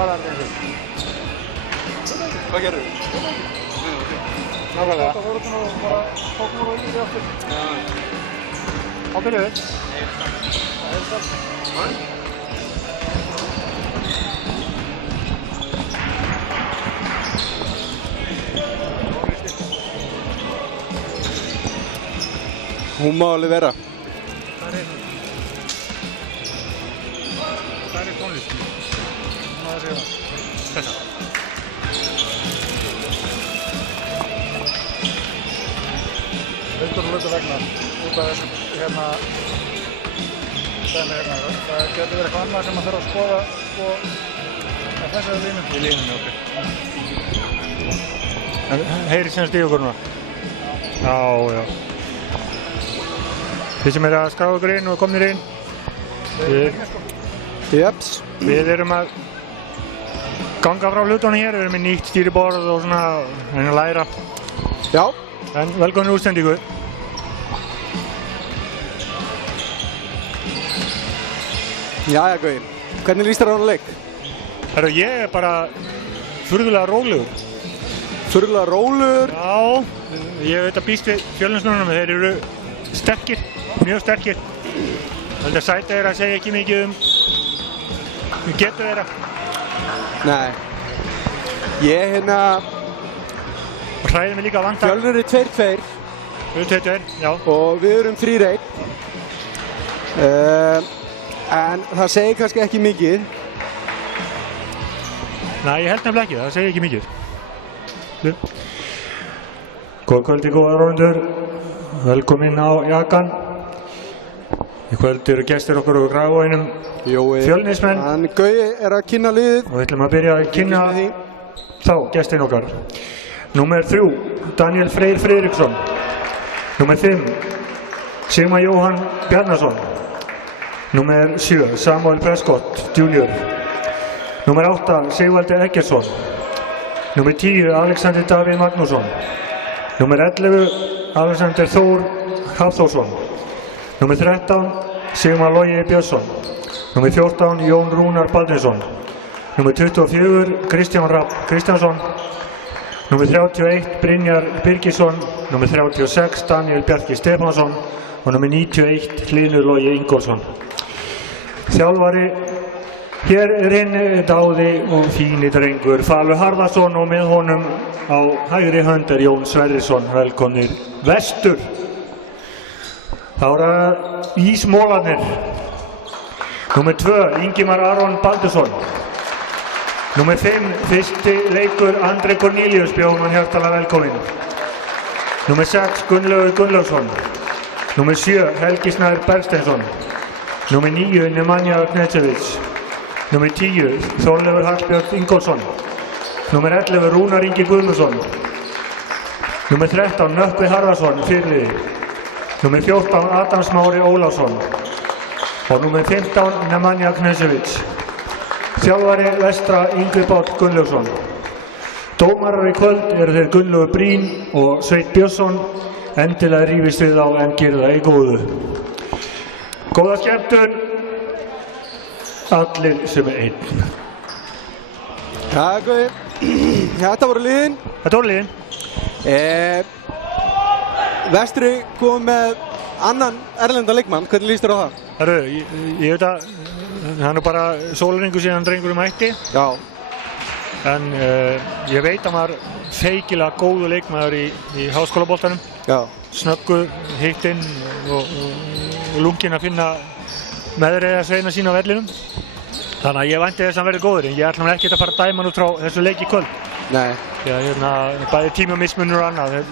talaði aldrei um því. Hvað gerðu? Nákvæmlega. Það voru svona bara tókum úr og yfir aftur. Já. Þá byrjuðu við. Það er það. Hún má alveg vera. Það er tónlist. Það er það. Þessa. Vildur hluta vegna út af þessum dæmi hérna. Það getur verið eitthvað annað sem maður þarf að skoða að þessari línu. Í línunni, ok. Heyrið sem stíð okkur núna? Já. Þið sem að skrá ykkur inn og komnir inn. Við erum að ganga frá hlutunum hér. Við erum með nýtt stýriborð og svona að læra. Já. En velkomin útsendingu. Jæja, Gauði. Hvernig líst þér á þennan leik? Herru, ég er bara furðulega rólegur. Furðulega rólegur? Já, ég veit að býst við Fjölnismönnunum. Þeir eru sterkir, mjög sterkir. Þetta sæti er að segja ekki mikið getur þeirra. Nei. Ég Hræðir mig líka að vanta. Fjölnir er 2-2. Við erum 2-2, já. Og við erum 3-1. En það segir kannski ekki mikið. Nei, ég held nefnilega ekki, það segir ekki mikið. Góð kvöldi, góða róndur. Velkomin á Jakan. Í kvöld eru gestir okkur úr Grafarvoginum. Fjölnismenn. Hann Gauði er að kynna liðið. Og við ætlum að byrja að kynna þá gestin okkar. Númer 3, Daniel Freyr Friðriksson. Númer 5, Sigmar Jóhann Bjarnason. Númer 7, Samuel Prescott Jr. Númer 8, Sigvaldi Eggertsson. Númer 10, Alexander Davíð Magnússon. Númer 11, Alexander Þór Hafþórsson. Númer 13, Sigmar Logi Björnsson. Númer 14, Jón Rúnar Baldvinsson. Númer 24, Kristján Rapp Kristjánsson. Númer 31, Brynjar Birgisson. Númer 36, Daniel Bjarki Stefánsson. Og númer 91, Hlynur Logi Ingólfsson. Þjálfari, hér er hinn dáði og fíni drengur Falur Harðarsson og með honum á hægri hönd er Jón Sverrisson. Velkomnir vestur. Þá er það Ísmólarnir. Númer 2, Ingimar Aron Baldursson. Númer 5, fyrsti leikur Andri Cornelius, bjóðum hann hjartalega velkominn. Númer 6, Gunnlaugur Gunnlaugsson. Númer 7, Helgi Snær Bergsteinsson. Númer 9, Nemanja Knetsevits. Númer 10, Þorleifur Hallbjörn Ingólfsson. Númer 11, Rúnar Ingi Guðmundsson. Númer 13, Nökkvi Harðarsson, fyrirliði. Númer 14, Adam Smári Ólafsson. Og númer 15, Nemanja Knetsevits. Þjálfari Vestra Yngvi Páll Gunnlaugsson. Dómarar í kvöld eru þeir Gunnlaugur Brím og Sveit Björnsson. Endilega rífist við á en gerðu það í góðu. Góða skemmtun, allir sem einn. Já, Gauði. Þetta voru liðin. Þetta voru liðin. Vestri kom með annan erlenda leikmann. Hvernig líst þér á það? Herru, ég veit að það er nú bara sólarringu síðan drengurinn mætti. Já. En ég veit að maður feikilega góðu leikmaður í háskólaboltanum. Já. Snöggur, hittinn og lunginn að finna meðreiða sveina sína á vellinum. Þannig að ég vænti þess að hann verði góður, en ég ætla mér ekkert að fara að dæma hann út frá þessu leik í kvöld. Nei. Já, bæði tímamismunur og annað.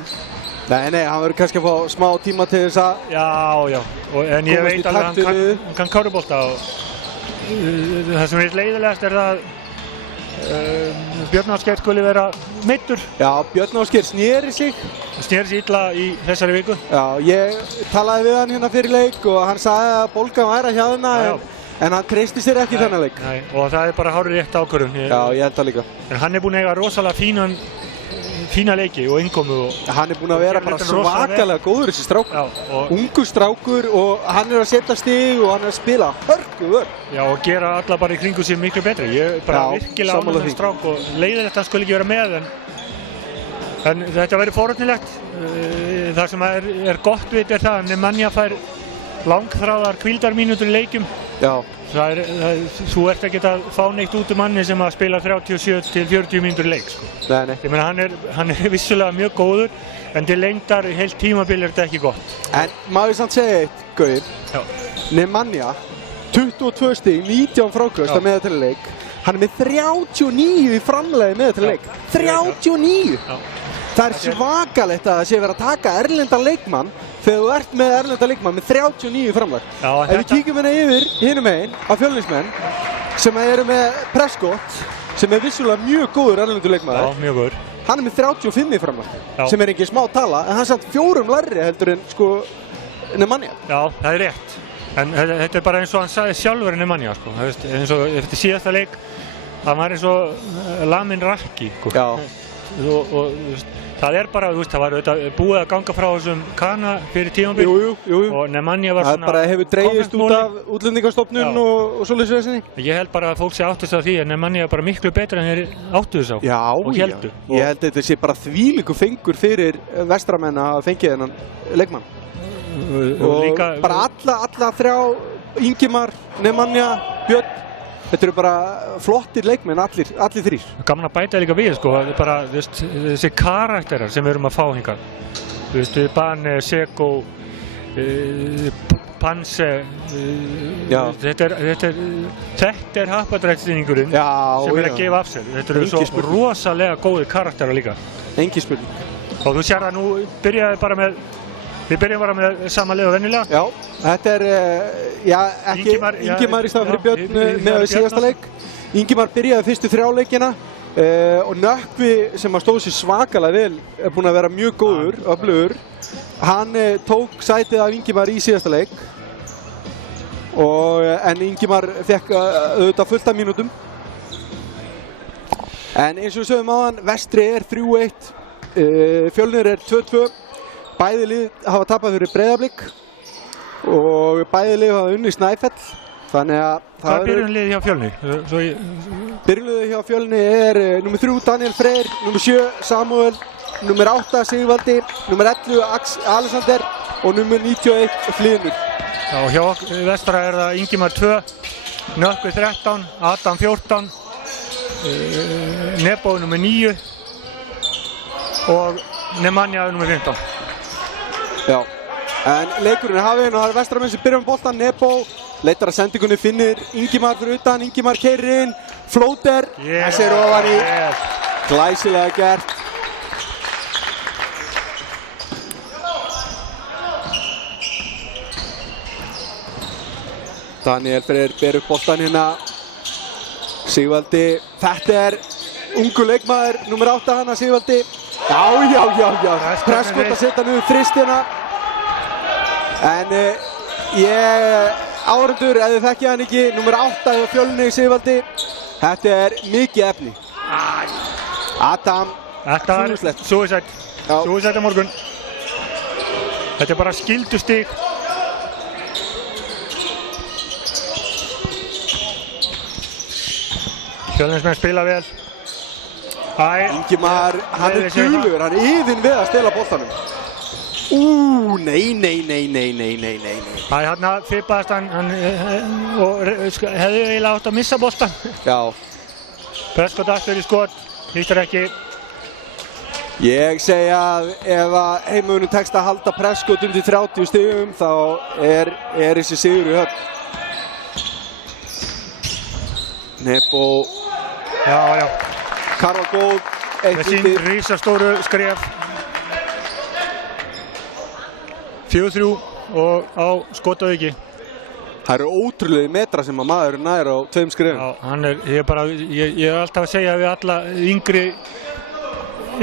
Nei, hann verður kannski að fá smá tíma til þess að... Já, en ég veit alveg að hann kann kárubolta og það sem er leiðilegast er það Björn Ásgeir skuli vera meiddur. Já, Björn Ásgeir sneri sig. Sneri sig illa í þessari viku. Já, ég talaði við hann hérna fyrir leik og hann sagði að bólgan væri hjá hérna en hann treysti sér ekki þennan leik. Nei, og það er bara hárið rétt ákvörðun. Já, ég held það líka. En hann er búinn að eiga rosalega fínan fína leiki og innkomu og Hann búinn að vera bara svakalega góður þessi strákur. Já, Ungur strákur og hann að setja stig og hann að spila hörku vörn. Já, og gera alla bara í kringu sig miklu betri. Ég bara virkilega ánægður með strák og leiðilegt að hann skuli ekki vera með en þetta verður forvitnilegt. Það sem er gott við þetta það að Nemanja fær langþráðar hvíldarmínútur í leikjum. Já. Þú ert ekki að fá neitt út manni sem að spila 37 til 40 mínútur í leik, sko. Nei. Ég meina, hann er vissulega mjög góður, en til lengdar heilt tímabil er þetta ekki gott. En maður samt segja eitt, Gauir. Já. Nemanja, 22 stig, 19 fráköst að meðaltali-leik. Hann með 39 í framlagi meðaltali-leik. 39! Já. Það svakalegt að það sé verið að taka erlendan leikmann þegar þú ert með erlendan leikmann með 39 framlag. Ef við kíkjum hérna yfir hinum megin af Fjölnismenn sem eru með Prescott sem er vissulega mjög góður erlendur leikmaður. Já, mjög góður. Hann með 35 framlag sem ekki smá tala en hann samt 4 lærri heldur en sko Nemanja. Já, það rétt. En þetta bara eins og hann sagði sjálfur Nemanja, sko. Eins og eftir síðasta leik hann var eins og Lamin Raki, sko. Já. Og það bara, það var búið að ganga frá þessum Kana fyrir tímabil. Jú. Og Nemanja var svona... Það bara hefur dregist út af útlendingastofnun og svoleiðis vesinni. Ég held bara að fólk sé áttist á því að Nemanja bara miklu betra en þeir áttu þess á. Já. Ég held að þetta sé bara þvílíku fengur fyrir vestramenn að fengja þennan leikmann. Og bara alla þrjá, Ingimar, Nemanja, Björn. Þetta eru bara flottir leikmenn, allir þrír. Gaman að bæta líka við, sko, bara þessi karakterar sem við erum að fá hingað. Bane, Seko, Panse, þetta er happadrætsýningurinn sem að gefa af sér. Þetta eru svo rosalega góðir karakterar líka. Engin spurning. Og þú sér að nú við byrjum bara með sama lið og venjulega. Já, þetta ekki Ingimar í staðan fyrir Björn með síðasta leik. Ingimar byrjaði fyrstu 3 leikina og Nökkvi sem stóð sér svakalega vel er búinn að vera mjög góður, öflugur. Hann tók sætið af Ingimar í síðasta leik en Ingimar fekk auðvitað fullt af mínútum. En eins og við sögum áðan, Vestri er 3-1, Fjölnir er 2-2. Bæði lið hafa tapað fyrir Breiðablik og bæði lið hafa unnið Snæfell. Þannig að Hvað er byrjunarliðið hjá Fjölni? Byrjunarliðið hjá Fjölni er nr. 3 Daniel Freyr, nr. 7 Samuel, nr. 8 Sigvaldi, nr. 11 Alexander og nr. 91 Hlynur. Já, hjá vestra er það Ingimar 2, Nökkvi 13, Adam 14, Nebo nr. 9 og Nemanja nr. 15. Já, en leikurinn er hafinn og það er vestramenn sem byrja með boltan. Nebo leitar að sendingunni, finnir Ingimar fyrir utan, Ingimar keyrir inn, flóter, þessi er ofan í, glæsilega gert. Daniel Freyr ber upp boltan hérna, Sigvaldi, þetta er ungu leikmaður, nr. 8 hana Sigvaldi. Já, Prescott að setja niður þristina. En áhorfendur, ef þið þekkið hann ekki, nr. 8 hjá Fjölni Sigvaldi. Þetta er mikið efni. Adam, fúslegt. Suicide á morgun. Þetta er bara skyldustig. Fjölnismenn spila vel. Ingimar, hann er duglegur, hann er yfinn við að stela boltanum. Nei. Það er hérna fippaðist hann og hefði eiginlega átt að missa boltan. Já. Prescott aftur í skot, hýttar ekki. Ég segi að ef að heimavörnum tekst að halda Prescott undir 30 stigum þá er þessi sigur í höfn. Nebo. Já. Karol góð, með sín rísastóru skref. 4-3 og á skotauki. Það eru ótrúlega metra sem að maður nær á 2 skrefum. Já, ég er alltaf að segja við alla yngri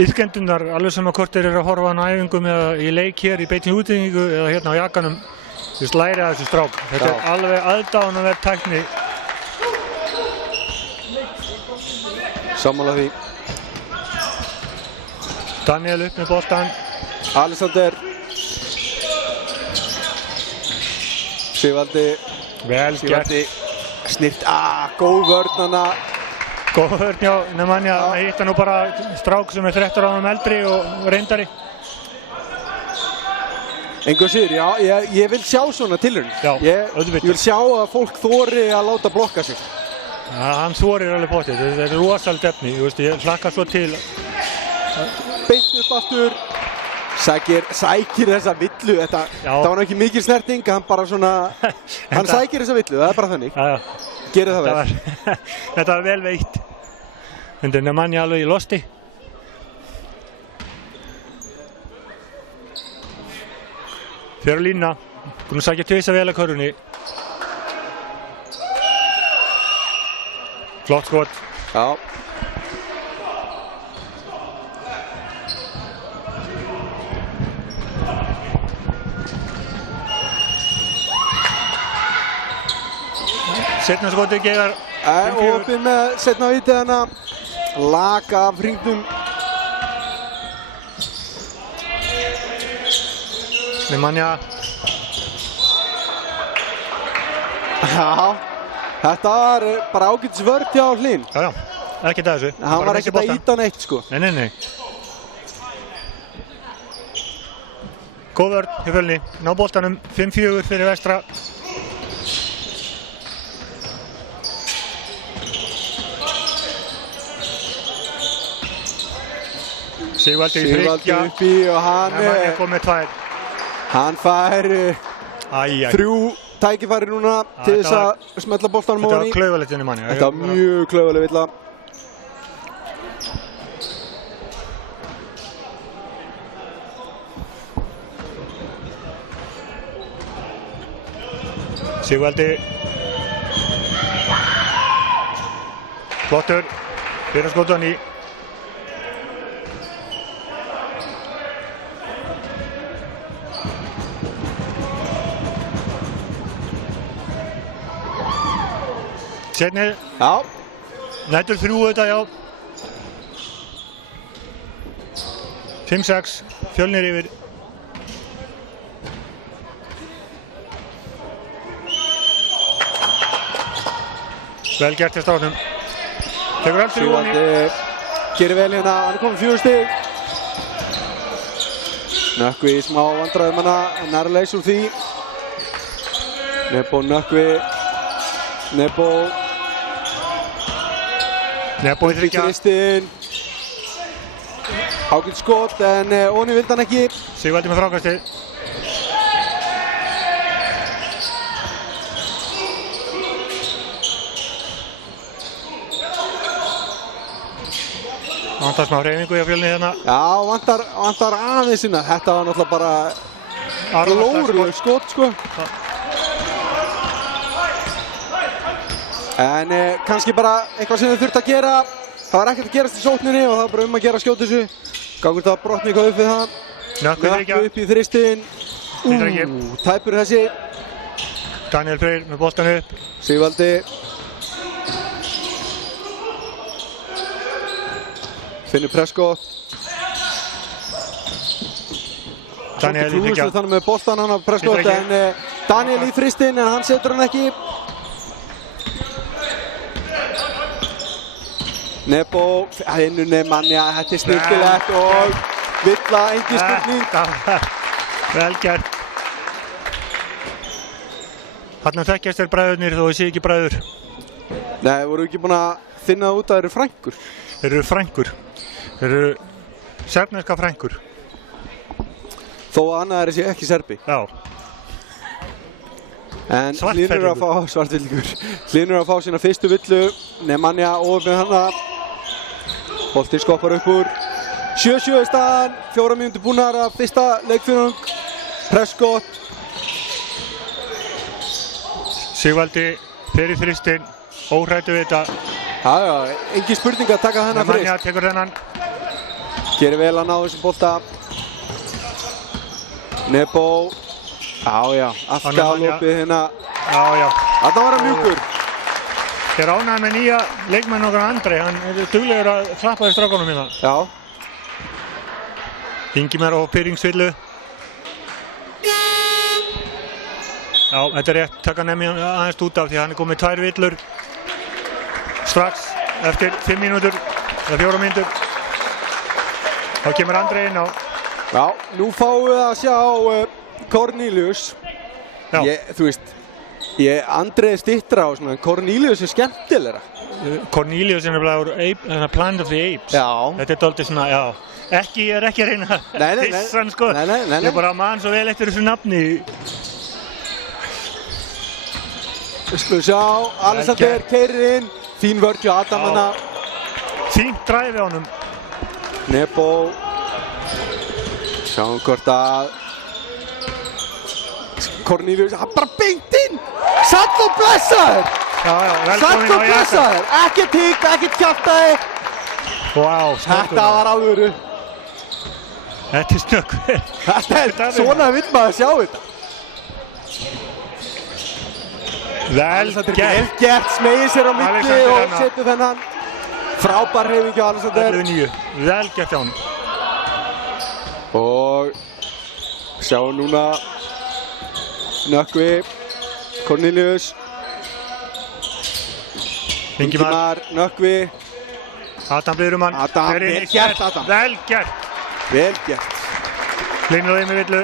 iðkendunar, alveg sem að hvort þeir eru að horfa á æfingum eða í leik hér í beinni útsendingu eða hérna á jakanum, læri að þessu strák. Þetta er alveg aðdáunarverð tækni. Sammála því. Daniel upp með boltan. Alexander. Sigvaldi. Vel gert. Snilt. Góð vörnana. Góð vörn hjá Nemanja. Það hitta nú bara strák sem 13 árum eldri og reyndari. Engu síður, já, ég vil sjá svona tilraun. Ég vil sjá að fólk þori að láta blokka sig. Hann þorir alveg potið. Þetta er rosalega efni. Ég hlakka svo til. Beint upp aftur. Sækir þessa villu. Þetta var ekki mikil snerting. Hann bara svona... Hann sækir þessa villu, það er bara þannig. Gerir það vel. Þetta var vel veitt. Þetta er Nemanja alveg í losti. Fyrir lína, búinn að sækja tvisa vel að körfunni. Flott skot. Já. Seinna skotið gegar. Opið með seinna vitið hana. Lag af hringnum. Nemanja. Já, þetta var bara ágætis vörn hjá Hlyn. Já, ekkert að þessu. Hann var ekkert að ýta neitt, sko. Nei. Góð vörn hjá Fjölni. Ná boltanum 5-4 fyrir vestra. Sigvaldi í þriggja. Uppi og Nemanja kom með 2. Hann fær 3 tækifæri núna til þess að smetla boltanum ofan í. Þetta var klaufalegt hjá Nemanja. Þetta var mjög klaufaleg villa. Sigvaldi. Flottur. Fyrir skotan í. Seinni. Já. Nætur 3 auðvitað, já. 5-6. Fjölnir yfir. Vel gert hjá stráknum. Tekur allt 3 ofan í. Gerir vel hérna, hann er komið 4 stig. Nökkvi í smá vandræðum hana, hann er að leysa úr því. Nebo Nökkvi. Nebo í þriggja. Kristinn. Ágætt skot en Óni vildi hann ekki. Sigvaldi með frákastið. Vantar smá hreyfingu hjá Fjölni hérna. Já, vantar aðeins sinna. Þetta var náttúrulega bara glóruleg skot, sko. En kannski bara eitthvað sem þau þurft að gera. Það var ekkert að gerast í sókninni og það var bara að gera að skjóta þessu. Gangur þetta brotni eitthvað upp við það. Nökkvi upp í þristinn. Tæpur þessi. Daniel Freyr með boltan upp. Sigvaldi. Finnur Prescott. Daniel í þriggja. Þannig með boltan hann af Prescott en Daniel í þristinn en hann setur hann ekki. Nebo, hinnu Nemanja, þetta er snillilegt og villa, engin spurning. Vel gert. Þarna þekkjast þeir bræðurnir þó ég sé ekki bræður. Nei, voru ekki búin að finna út að þeir eru frængur? Þeir eru frængur. Þeir eru serbneska frængur. Þó að annað er þessi ekki serbi. Já. En Hlynur að fá, svartvillingur. Hlynur að fá sína fyrstu villu. Nemanja ofur með hana. Boltinn skoppar upp úr. 7-7 í staðan. 4 mínútur búnar af fyrsta leikfjörung. Prescott. Sigvaldi fyrir þristinn. Óhræddur við þetta. Já, engin spurning að taka þennan frist. Nemanja tekur þennan. Gerir vel að ná þessum bolta. Nebo. Já, aftalopið hérna. Já. Þarna var hann mjúkur. Ég er ánægður með nýja leikmenn okkar Andri. Hann er duglegur að klappa í strákunum hérna. Já. Ingimar á pyrringsvillu. Já, þetta rétt, taka Nemjan aðeins út af því hann komið 2 villur strax eftir 5 mínútur eða 4 mínútur. Þá kemur Andri inn á. Já, nú fáum við að sjá Cornelius. Þú veist, Andri stittra á svona, Cornelius skemmtilegra. Cornelius er Planet of the Apes. Já. Þetta dálítið svona, já. Ég er ekki að reyna að dissa hann sko. Nei. Ég bara man svo vel eftir þessu nafni. Við skulum sjá, Alexander keyrir inn. Fín vörð hjá Adam hana. Fínt dræfi á honum. Nebo. Sjáum hvort að Cornelius, hann bara beint inn! Satt og blessaður! Velkomin Satt á og blessaður! Ekkert hík, ekkert kjaftaði! Vá, Þetta var alvöru. Þetta snöggur. Svona vill maður sjá þetta. Vel gert, smegir sér á milli og setur þennan. Frábær hreyfing hjá Alexander. 11-9, vel gert hjá honum. Og sjáum núna Nökkvi, Cornelius, Ingimar, Nökkvi, Adam Bliðrumann. Adam, vel gert Adam. Vel gert. Vel gert. Hlynur þeim í villu.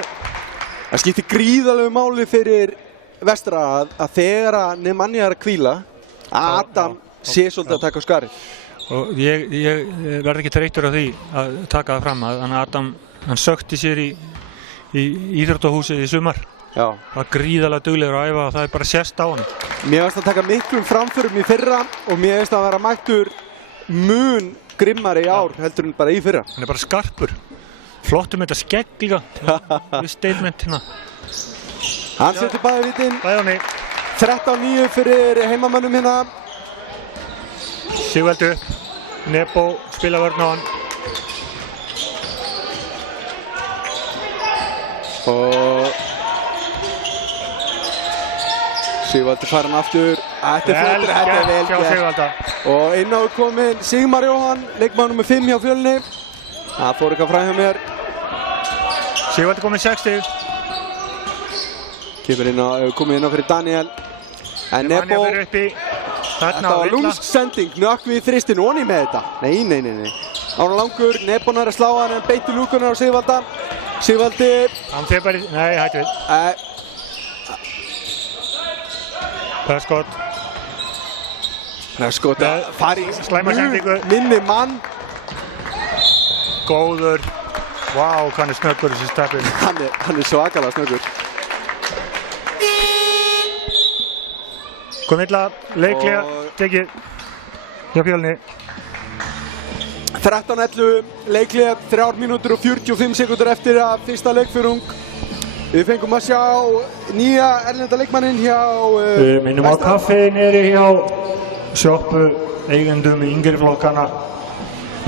Það skiptir gríðalegu máli fyrir Vestra að þegar að Nemanja er að hvíla, að Adam sé svolítið að taka á skarið. Og ég verð ekki þreyttur á því að taka það fram að Adam, hann sökti sér í íþróttahúsið í sumar. Já. Það var gríðalega duglegur að æfa og það er bara sést á hann. Mér finnst að taka miklum framförum í fyrra og mér finnst að vera mættur mun grimmari í ár heldur en bara í fyrra. Hann er bara skarpur. Flottur með þetta skegg líka. Við statement hérna. Hann setur bæði vitinn. Bæði honni. 13-9 fyrir heimamönnum hérna. Sigvaldi upp. Nebo spila vörn á hann. Og Sigvaldi fær hann aftur. Þetta er flottur, þetta er vel gert. Og inn á komin Sigmar Jóhann, leikmaður nr. 5 hjá Fjölni. Það fór eitthvað fram hjá mér. Sigvaldi komið 60. Komið inn á fyrir Daniel. En Nebo, þetta var lúmsk sending. Nökkvi í þristinn, onni með þetta. Nei. Ára langur, Nebo nær að slá hann en beitti lúkunar á Sigvalda. Sigvaldi. Hann fer bara í, nei, hættu við. Prescott. Prescott fari í slæma sendingu. Minni mann. Góður. Vá, hvað hann er snöggur þessi steppin. Hann er svakalega snöggur. Kom illa, leiklega, tekið hjá Fjölni. 13-11, leiklega 3 mínútur og 45 sekundur eftir að fyrsta leikfjörung. Við fengum að sjá nýja erlenda leikmanninn hjá Við minnum á kaffi neri hjá sjoppu eigendum yngri flokkana.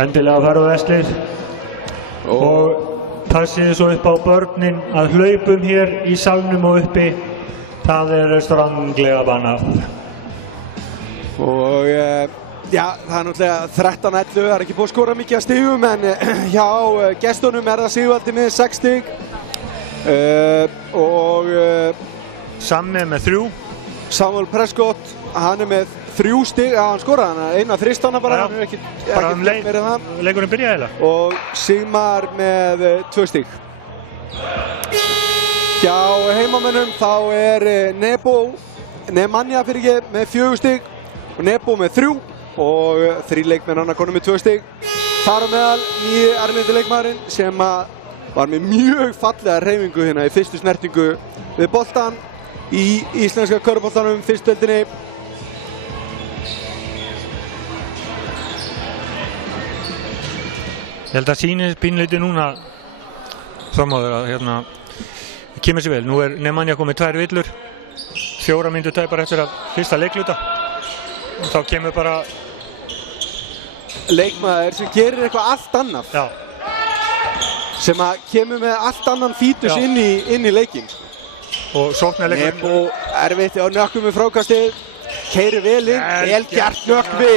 Endilega verðu vestlið. Og passið svo upp á börnin að hlaupum hér í salnum og uppi. Það er stranglega bannað. Og já, það er náttúrulega 13-11, það er ekki búið að skora mikið að stigum en hjá gestunum er það Sigvaldi með 6 stig. Sammi með 3. Samuel Prescott, hann er með 3 stig, hann skoraði hann eina þristana bara, hann er ekki meira en það. Leikurinn byrjaði eða? Og Sigmar með 2 stig. Hjá heimamönnum þá er Nemanja með 4 stig og Nebo með 3 og 3 leikmenn annað konum með 2 stig. Þar á meðal nýji erlendi leikmaðurinn sem var með mjög fallega hreyfingu hérna í fyrstu snertingu við boltan í íslenska körfuboltanum fyrstu deildinni. Ég held að sýni pínleiti núna framáður að hérna kemur sér vel. Nú er Nemanja komið 2 villur, 4 mínútur tæpar eftir að fyrsta leikluta. Og þá kemur bara leikmaður sem gerir eitthvað allt annað. Já. Sem að kemur með allt annan fítus inn í leikinn. Og sóknarleikurinn. Nebo erfitt á Nökkvi með frákastið. Keyrir vel inn, vel gert Nökkvi.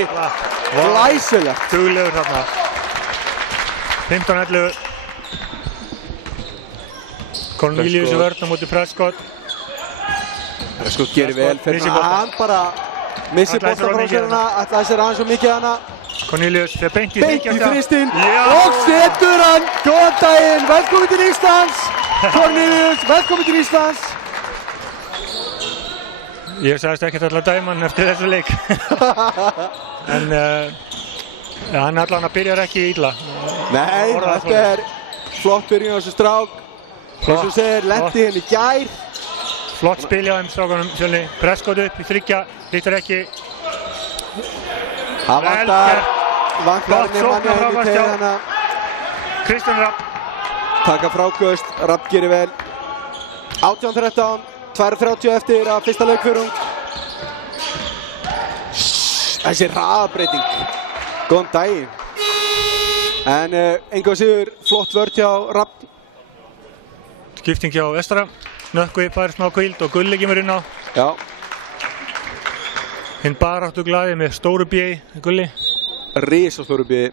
Glæsilegt. Duglegur þarna. 15-11. Cornelius í vörn á móti Prescott. Prescott gerir vel fyrir missir boltann. hann bara missir boltann frá sér hana, ætlaði sér aðeins svo mikið hana. Cornelius fer beint í Þristinn Já! og setur hann. Góðan daginn, velkomin til Íslands. Cornelius, velkomin til Íslands. Ég sagðist ekkert allar dæma hann eftir þessu leik. En hann allan byrjar ekki illa. Nei, þetta er flott byrjun á þessu strák. Eins og segir, lenti henni í gær. Flott spil hjá þeim strákunum, Fjölni. Prescott upp í 3, hittar ekki. Það vantar Nemanja inn í tegðana. Kristján Rapp. Taka frákvöst, Rapp gerir vel. 18-13, 2:30 eftir að fyrsta leikfjörung. Þessi hraðabreyting. Góðan daginn. En engu að síður flott vörn hjá Rapp. Skipting hjá Vestra. Nökkvi fær smá kvíld og Gulli kemur inn á. Já. Hinn baráttu glaði með stóru B, Gulli. Risastóru B.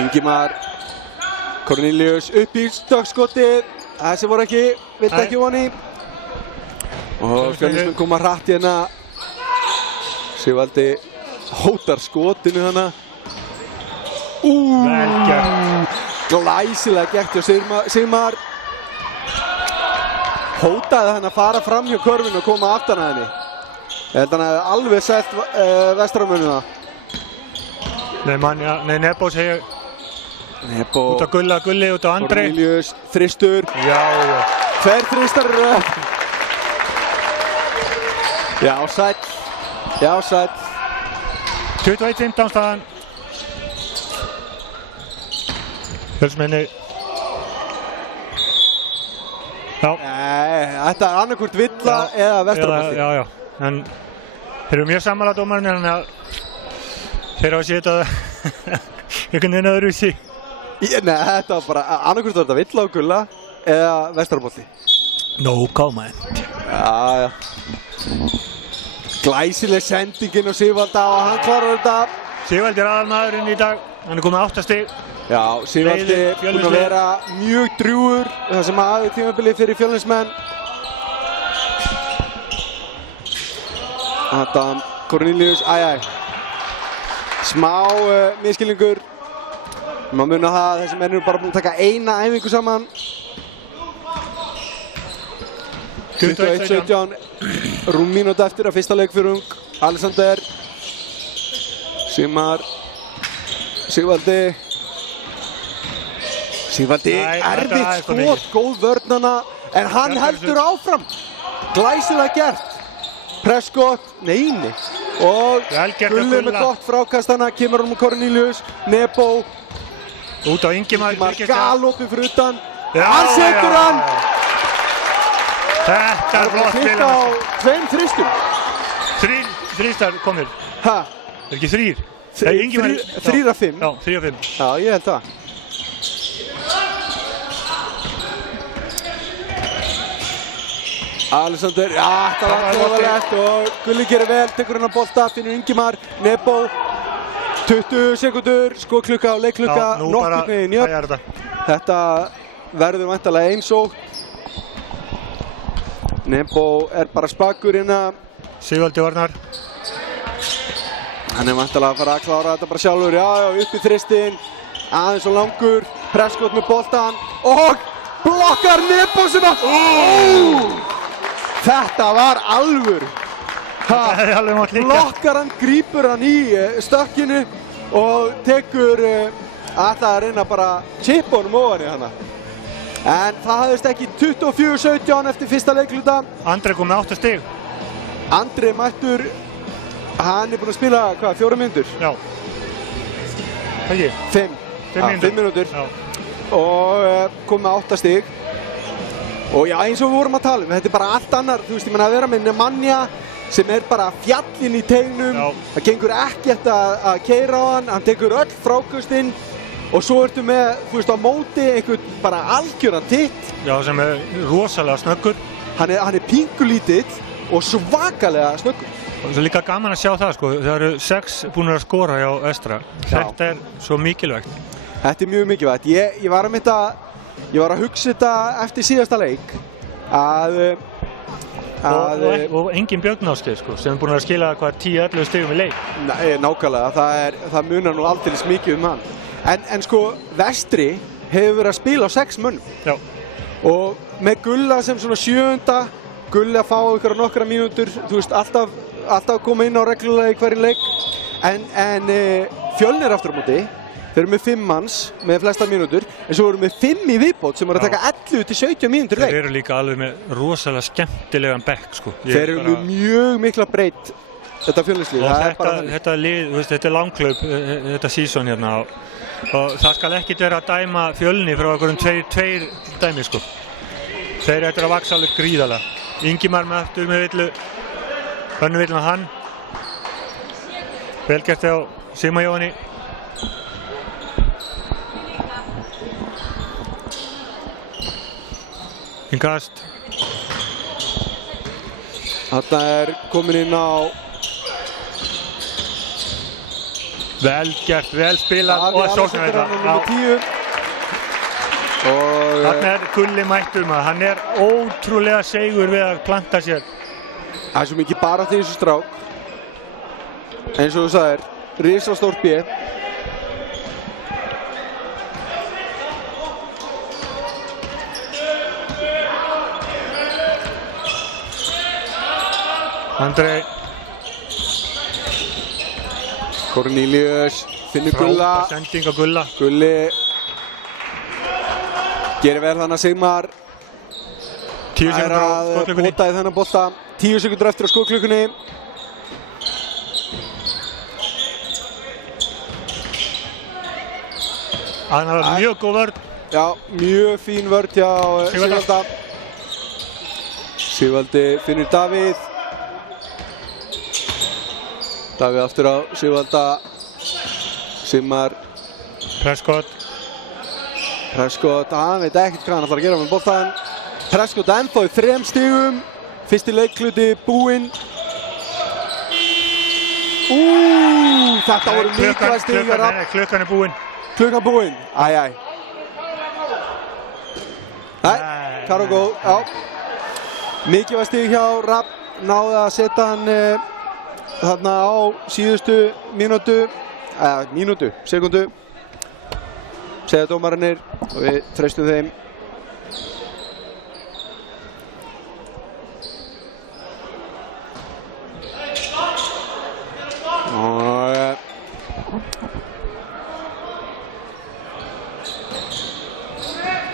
Ingimar. Cornelius upp í stökkskotið. Þessi voru ekki, vildi ekki voni. Og Fjölnismenn koma hratt hérna. Sigvaldi hótar skotinu hana. Vel gert. Glæsilega gert hjá Sigmar. Hótaði hann að fara fram hjá körfinu og koma aftan að henni. Ég held hann hefði alveg selt Vestramönnuna. Nebo segir Nebo. út á Gulla, Gulli út á Andri. Cornelius, þristur. Já. Tveir þristar. Já, sæll. Já, sæll. 21-15 staðan. Fjölnismenn. Já. Nei, þetta er annarkvort villa eða Vestrabolti. Já. En þeir eru mjög sammála dómararnir, þannig að þeir hafa séð þetta einhvern veginn öðruvísi. Nei, þetta var bara annarkvort var þetta villa á Gulla eða Vestrabolti. No comment. Já. Glæsileg sendingin og Sigvalda og hann klarar þetta. Sigvaldi er aðalmaðurinn í dag. Hann er komið 8 stig. Já, Sigvaldi búinn að vera mjög drjúgur það sem aðeins tímabilið fyrir Fjölnismenn. Adam Cornelius, smá misskilningur. Maður muna það að þessi menn eru bara búin að taka eina æfingu saman. 21-17, rúm mínúta eftir að fyrsta leikfjörung. Alexander, Sigmar, Sigvaldi. Erfitt skot, góð vörnana, en hann heldur áfram. Glæsilega gert. Prescott, neini. Og Gulli með gott frákast hana, kemur hann með Cornelius, Nebo. Út á Ingimar. Galopið fyrir utan. Hann setur hann. Þetta er flott spil. Það er á 2 þristum. 3 þristar komir. Hæ? Er ekki 3? 3 af 5. Já, 3 af 5. Já, ég held það. Alexander, þetta var góðalegt og Gulli gerir vel, tekur hann að bolta, finnur Ingimar, Nebo. 20 sekundur, skotklukka og leikklukka, nokkur neginn jöfn. Þetta verður væntanlega einsótt. Nebo er bara spakur hérna. Sigvaldi varnar. Hann er væntanlega að fara að klára þetta bara sjálfur. Já, upp í þristinn. Aðeins og langur. Prescott með boltan. Og blokkar Nebo sem að... Þetta var alvöru. Blokkar hann, grípur hann í stökkinu og tekur að reyna bara chippa honum ofan í hana. En það hafðist ekki 24-17 eftir fyrsta leikluta. Andri kom með 8 stig. Andri mættur, hann er búinn að spila, 4 mínútur? Já. Ekki? 5 mínútur. Og kom með 8 stig. Og já, eins og við vorum að tala þetta er bara allt annar, þú veist, ég menna að vera með Nemanja sem er bara fjallinn í teignum. Það gengur ekkert að keyra á hann tekur öll frákastinn. Og svo ertu með, þú veist, á móti einhvern bara algjöran titt. Já, sem er rosalega snöggur. Hann er pingulítill og svakalega snöggur. Og það er líka gaman að sjá það, sko. Það eru 6 búin að skora hjá Vestra. Þetta er svo mikilvægt. Þetta mjög mikilvægt. Ég var að hugsa þetta eftir síðasta leik og engin Björn Ásgeir sko, sem er búinn að skila 10-11 stigum í leik. Nákvæmlega, það munar nú aldeilis mikið um hann. En sko, Vestri hefur verið að spila á 6 mönnum. Já. Og með Gulla sem svona 7. Gulli að fá ykkur nokkra mínútur, þú veist, alltaf koma inn á reglulega í hverju leik. En Fjölnir aftur á móti, þeir eru með 5 manns með flesta mínútur, en svo eru með 5 í viðbót sem eru að taka 11 til 17 mínútur leik. Þeir eru líka alveg með rosalega skemmtilegan bekk sko. Þeir eru með mjög mikla breytt, þetta Fjölnislið. Þetta lið, þetta er langklaup, þetta season hérna og það skal ekkert vera að dæma Fjölni frá einhverjum tveir dæmi sko. Þeir eru að vaksa alveg gríðarlega. Ingimar með aftur með villu, önnu villu með hann. Vel gert á Sigmar Jóhanni. Inkast. Þarna er komin inn á vel gert, vel spilað og sóknar þetta. Þarna er Gulli mættur maður, hann er ótrúlega seigur við að planta sér. Það er svo mikið bara til þessu strák. Eins og þú sagðir, risastórt B. Andrei Cornelius finnur Gulla. Frábær sending á Gulla. Gulli gerir vel þannig að Sigmar 10 sekúndur á skotklukkunni. Bóta í þennan bolta. 10 sekúndur eftir á skotklukkunni. Það var mjög góð vörn. Já, mjög fín vörn hjá Sigvalda. Sigvaldi finnur Davíð. Davíð aftur á Sigvalda. Sigmar. Prescott, hann veit ekkert hvað hann ætlar að gera með boltan. Prescott ennþá í 3 stigum. Fyrsti leikhluti búinn. Þetta voru mikilvæg stig. Klukkan er búinn. Klukkan búinn. Æ. Nei, Karol góð. Já. Mikilvæg stig hjá Rapp. Náði að setja hann þarna á síðustu sekundu. Segja dómararnir og við treystum þeim. Og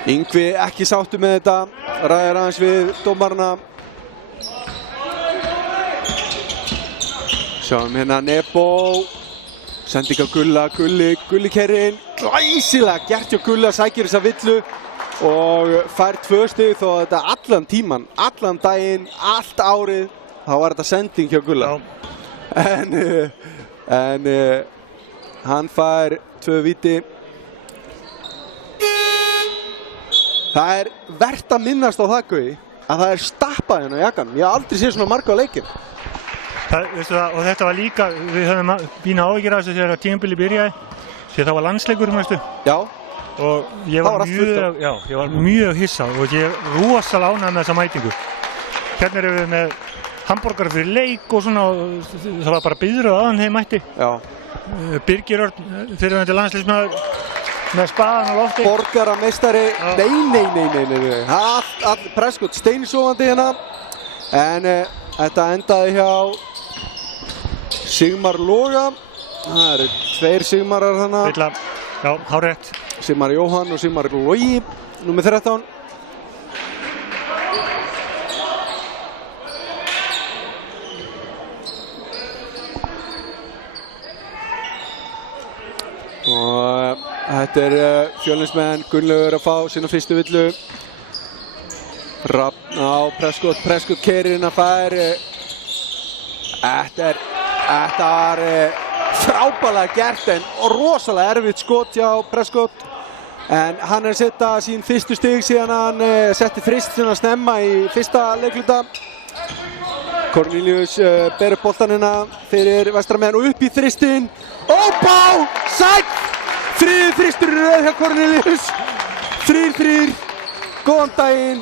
Yngvi ekki sáttur með þetta, ræðir aðeins við dómarana. Sjáum hérna Nebo, sending á Gulla, Gulli kerri inn, glæsilega gert hjá Gulla, sækir þessa villu og fær 2 stig þó að þetta allan tíman, allan daginn, allt árið, þá var þetta sending hjá Gulla. En hann fær 2 víti. Það er verðt að minnast á það, Gauði, að það er stappað hérna á jakkanum. Ég hef aldrei séð svona marga á leikinn. Og þetta var líka, við höfum pínu áhyggjur af þessu þegar tímabilið byrjaði, því það var landsleikur, veistu. Já. Og ég var mjög hissa og ég er rosalega ánægður með þessa mætingu. Hérna erum við með hamborgara fyrir leik og svona, og það var bara biðröð aðan þeim mætti. Já. Birgir Örn, fyrirverandi landsliðsmaður, með spaðan á lofti. Borgarameistari, nei. Prescott steinsofandi hérna. En þetta endaði hjá Sigmar Loga. Það eru 2 Sigmarar þannig. Já, hárrétt. Sigmar Jóhann og Sigmar Logi, númer 13. Og þetta er Fjölnismenn, Gunnlaugur að fá sína fyrstu villu. Rafn á Prescott keyrir inn að fær. Þetta var frábærlega gert en rosalega erfitt skot hjá Prescott. En hann er að setja sín fyrstu stig síðan hann setti frist sinna snemma í fyrsta leikluta. Cornelius ber upp boltanina fyrir vestramenn og upp í þristinn. Óbá! Sæll! Þriðji þristur í röð hjá Cornelius. 3-3. Góðan daginn.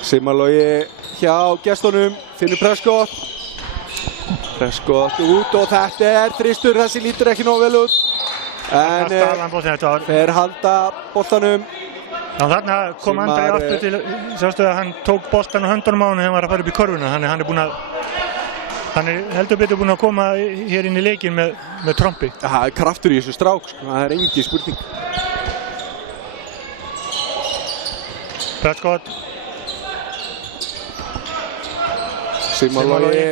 Sigmar Logi hjá gestunum. Finnur Prescott. Prescott út og þetta þristur. Þessi lítur ekki nógu vel út. En þeir halda boltanum. Já, þarna kom Andri aftur til, sástu að hann tók boltan á höndunum á hann þegar hann var að fara upp í körfuna. Hann er heldur betur búinn að koma hér inn í leikinn með trompi. Það er kraftur í þessu strák, sko. Það er engin spurning. Prescott. Sigmar Logi.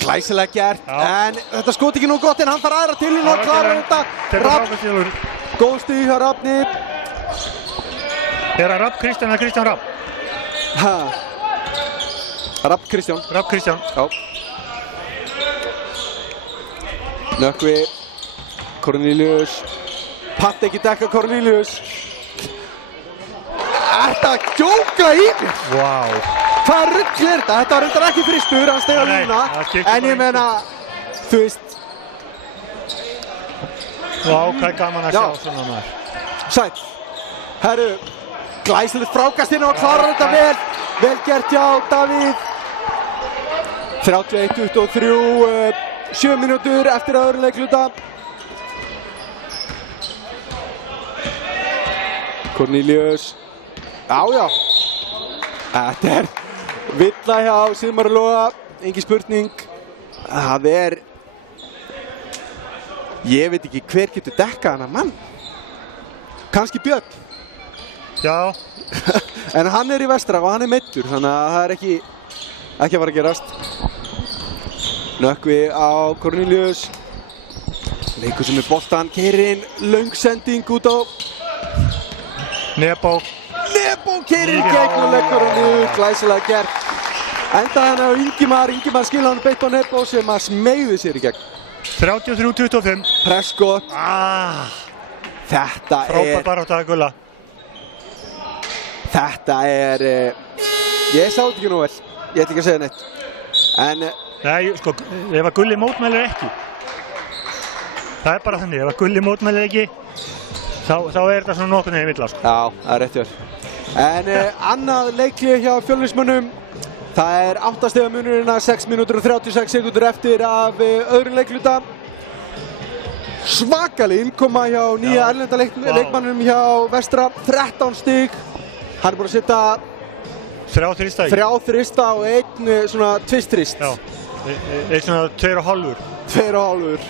Glæsilega gert, en þetta skot ekki nógu gott en hann fær aðra til hún og klarar þetta. Rapp, góð stig hjá Rafni. Er það Rapp Kristján eða Kristján Rapp? Rapp Kristján. Rapp Kristján. Já. Nökkvi, Cornelius. Patt ekki dekka Cornelius. Þetta djóka í mér. Vá. Hvað rugl er þetta? Þetta var reyndar ekki þristur, hann steig á línuna. En ég meina, þú veist. Vá, hvað er gaman að sjá svona maður. Sæll. Herru, glæsilegt frákast inn og klarar þetta vel. Vel gert hjá Davíð. 31-23, 7 mínútur eftir öðru leikluta. Cornelius. Já. Þetta er villa hjá Sigmar Loga, engin spurning. Það er, ég veit ekki hver getur dekkað hana mann. Kannski Björn. Já. En hann er í vestra og hann er meiddur, þannig að það er ekki að fara að gerast. Nökkvi á Cornelius. Leikur sem er boltan, keyrir inn, löng sending út á. Nebo keyrir í gegn og leggur hann niður, glæsilega gert. Endaði hann á Ingimar skilja hann beitt á Nebo sem að smeygði sér í gegn. 33-25. Prescott. Þetta frábær barátta að Gulla. Þetta er, ég sá þetta ekki nú vel, ég ætla ekki að segja neitt. En nei, sko, ef að Gulli mótmælir ekki. Það er bara þannig, ef að Gulli mótmælir ekki, þá er þetta svona nokkurn veginn illa, sko. Já, það er rétt hjá. En annað leiklið hjá Fjölnismönnum. Það er 8 stiga munurinn að 6 mínútur og 36 sekúndur eftir af öðrum leikluta. Svakaleg innkoma hjá nýja erlenda leikmannum hjá Vestra. 13 stig. Hann er búinn að setja 3 þrista og 1 svona tvistþrist. Já, 1 svona 2,5. 2,5.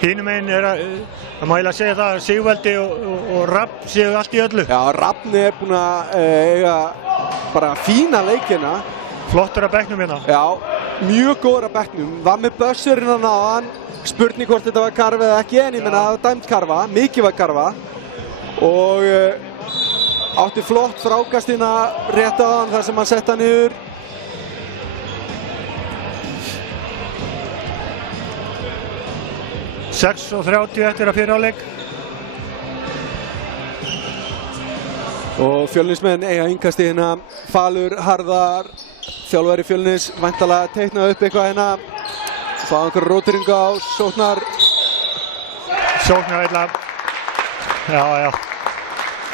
Hinum einn er að má eiginlega segja það að Sigvaldi og Rapp séu allt í öllu. Já, Rappni er búinn að eiga bara fína leikina. Flottur að bekknum hérna. Já, mjög góður að bekknum. Var með bössurinn á náðan. Spurning hvort þetta var karfa eða ekki, en ég menna það var dæmt karfa. Mikið var karfa. Og átti flott frákastina rétt á hann þar sem hann setta niður. Sex og 30 eftir að fyrra áleik. Og Fjölnismenn eiga innkasti hérna. Falur Harðar, þjálfari Fjölnis, væntanlega teiknað upp eitthvað hérna. Fá einhverja róteringu á sóknar. Sóknar eitthvað.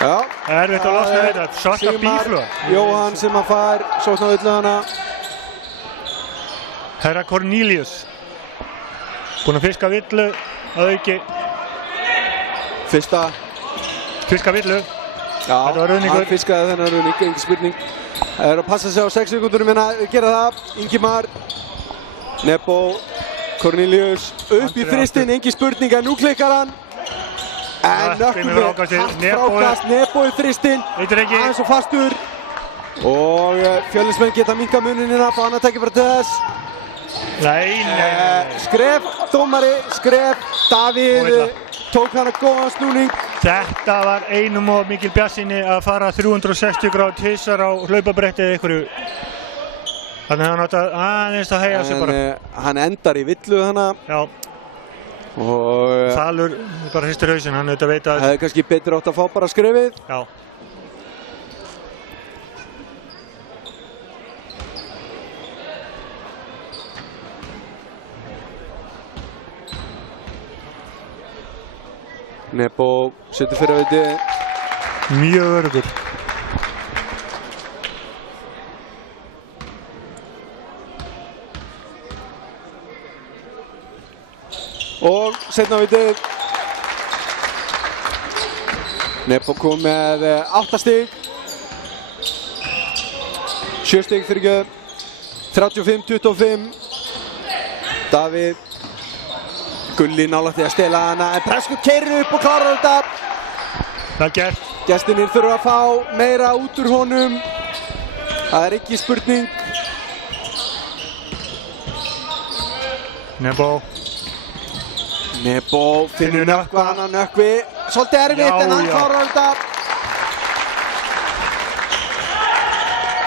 Já. Erfitt að losna þetta. Svarta bífluga. Jóhann sem að fær sóknarvillu hana. Herra Cornelius. Búinn að fiska villu að auki. Fiska villu. Já, hann fiskaði þennan ruðning, engin spurning. Það er að passa sig á 6 sekúndurum hérna að gera það. Ingimar, Nebo, Cornelius, upp í þristinn, engin spurning, en nú klikkar hann. En nökkum við, hart frákast, Nebo í þristinn, aðeins og fastur. Og Fjölnismenn geta minnka muninina, fá hann að tekja fyrir þess. Nei. Skref, dómari, skref, Davíð tók hann að góðan snúning. Þetta var einum og mikil bjartsýni að fara 360 gráð tvisvar á hlaupabretti eða einhverju. Þannig að hann átti aðeins að hægja sig bara. Hann endar í villu hana. Já. Og Falur bara hristir hausinn, hann auðvitað veit að hefði kannski betur átt að fá bara skrefið. Já. Nebo setur fyrir auðviti. Mjög öruggur. Og seinna auðvitið. Nebo kom með 8 stig. 7 stig fyrir göð. 35-25. Davíð. Gulli nálægt því að stela hana, en Prescott keyrir upp og klárar þetta. Vel gert. Gestirnir þurfa að fá meira út úr honum. Það er ekki spurning. Nebo. Nebo finnur Nökkva, hann að Nökkvi. Svolítið erfitt, en hann klárar þetta.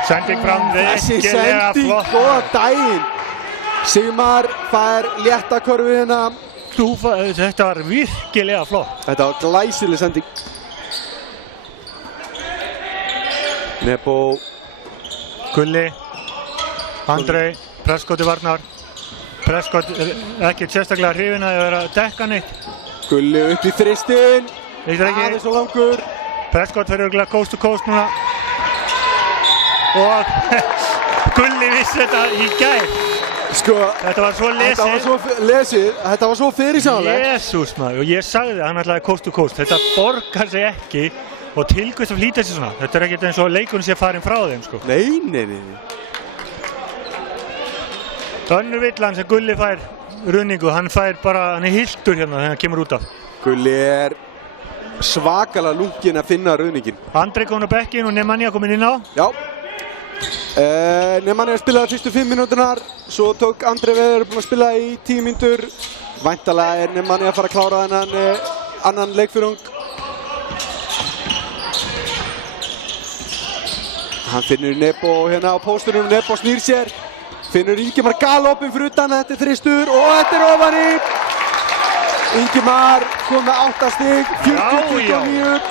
Sending fram, Þessi virkilega sending, flott. góða daginn. Sigmar fær létta körfuðina. Þetta var virkilega flott. Þetta var glæsileg sending. Nebo. Gulli. Andrei. Prescott í varnar. Prescott er ekki sérstaklega hrifinn að vera að dekka neitt. Gulli upp í þristinn. Aðeins og langur. Prescott fyrir örugglega coast to coast núna. Og Gulli vissi þetta í gær. Sko, þetta var svo lesið. Þetta var svo fyrirsjáanlegt. Jesús maður, og ég sagði að hann ætlaði coast to coast. Þetta borgar sig ekki og til hvers að flýta sig svona. Þetta er ekkert eins og leikurinn sé farin frá þeim, sko. Nei. Önnur villan sem Gulli fær runningu, hann er hyltur hérna þegar hann kemur út af. Gulli er svakalega lunginn að finna runningin. Andrei kom á bekkinn og Nemanja kominn inn á. Já. Nemanja spilaði fyrstu 5 mínúturnar, svo tók Andrei við búinn að spila í 10 mínútur. Væntanlega er Nemanja að fara að klára þennan annan leikfjörung. Hann finnur Nebo hérna á póstunum, Nebo snýr sér. Finnur Ingimar galopinn fyrir utan, þetta er þristur og þetta er ofan í. Ingimar kom með 8 stig, 40-29.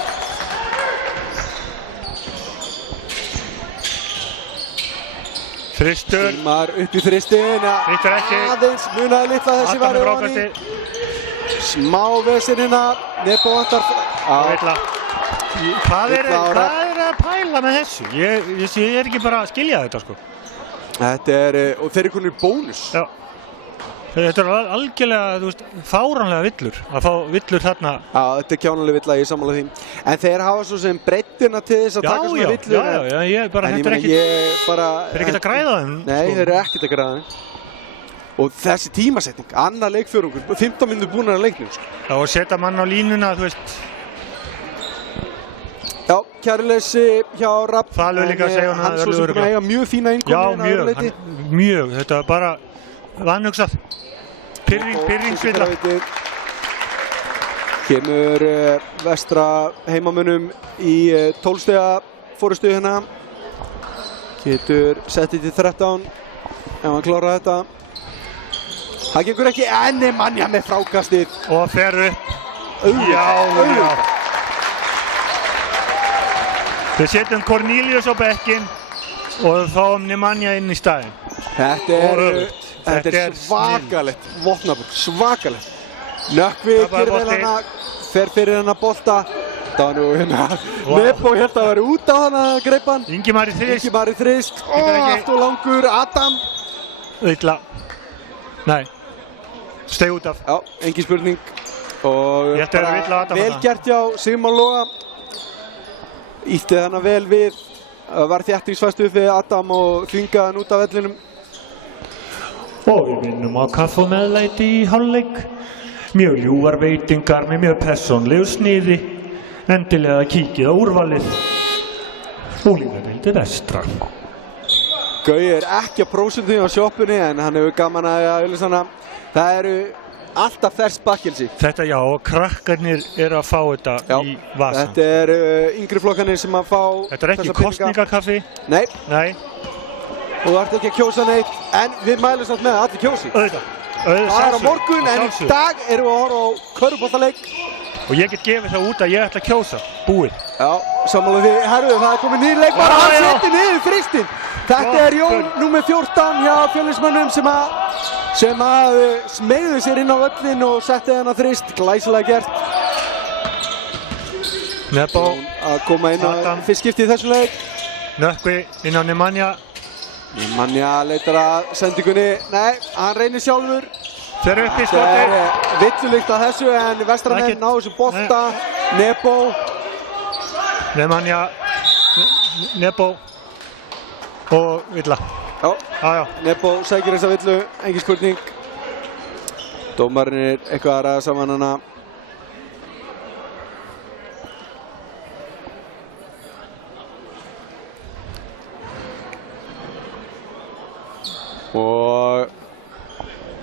Þristur. Ingimar upp í þristinn, aðeins munaði litla þessi var ofan í. Smá vesinn hérna, Nebo vantar. Hvað er að pæla með þessu? Ég er ekki bara að skilja þetta, sko. Þetta er, og þeir eru konur í bónus. Já. Þetta er algjörlega, þú veist, fáránlega villur að fá villur þarna. Já, þetta er kjánalega villa, ég sammála því. En þeir hafa svo sem breiddina til þess að taka svona villur. Já, ég bara, þetta er ekkert, þeir eru ekkert að græða þeim. Nei, þeir eru ekkert að græða þeim. Og þessi tímasetning, annar leikfjörungur, 15 mínútur búnar að leiknum, sko. Já, og setja mann á línuna, þú veist. Já, kæruleysi hjá Rapp. Falur líka að segja hann að svo sem búinn að eiga mjög fína innkomu. Já, mjög, þetta er bara vanhugsað. Pyrringsvilla. Kemur vestra heimamönnum í 12 stiga fórustu hérna. Getur settið til 13 ef hann klárar þetta. Það gengur ekki, en Nemanja með frákastið. Og fer upp. Já. Við setjum Cornelius á bekkinn og fáum Nemanja inn í staðinn. Þetta er svakalegt vopnabúr, svakalegt. Nökkvi gerir vel hana, fer fyrir hana bolta. Það var nú hérna, Nebo hélt að vera út á hana, greip hann. Ingimar í þrist. Allt og langur, Adam. Illa. Nei, steg út af. Já, engin spurning. Og bara vel gert hjá Sigmar Loga. Ítti hana vel við, var þéttingsfast upp við Adam og þvingaði hann út af vellinum. Og við vinnum á kaffi og meðlæti í hálfleik. Mjög ljúfar veitingar með mjög persónlegu sniði. Endilega kíkið á úrvalið. Unglingadeildir vestra. Gaui er ekki á prósentu á sjoppunni en hann hefur gaman að auglýsa hana. Það eru alltaf ferskt bakkelsi. Þetta já, og krakkarnir eru að fá þetta í vasan. Þetta er yngri flokkarnir sem að fá þetta er ekki kosningakaffi. Nei. Og þú ert ekki að kjósa neitt, en við mælum samt með að allir kjósi. Auðvitað. Það er á morgun, en í dag erum við að horfa á körfuboltaleik. Og ég get gefið það út að ég ætla að kjósa. Búið. Já, sammála því. Herru, það er komið nýr leikmaður. Hann setur niður þristinn. Þetta er Jón númer 14 hjá Fjölnismönnum sem að smeygðu sér inn á völlinn og setti hennar þrist. Glæsilega gert. Nebo, að koma inn á Adam. fyrst skipti í þessu leik. Nökkvi inn á Nemanja. Nemanja leitar að sendingunni. Nei, hann reynir sjálfur. Þeir eru upp í Það skoti. er villulykt að þessu en vestramenn ná þessu bolta. Nebo. Nemanja, Nebo og Villa. Já, Já. Nebo sækir þessa villu, engin spurning. Dómarinn er eitthvað að ræða saman hana. Og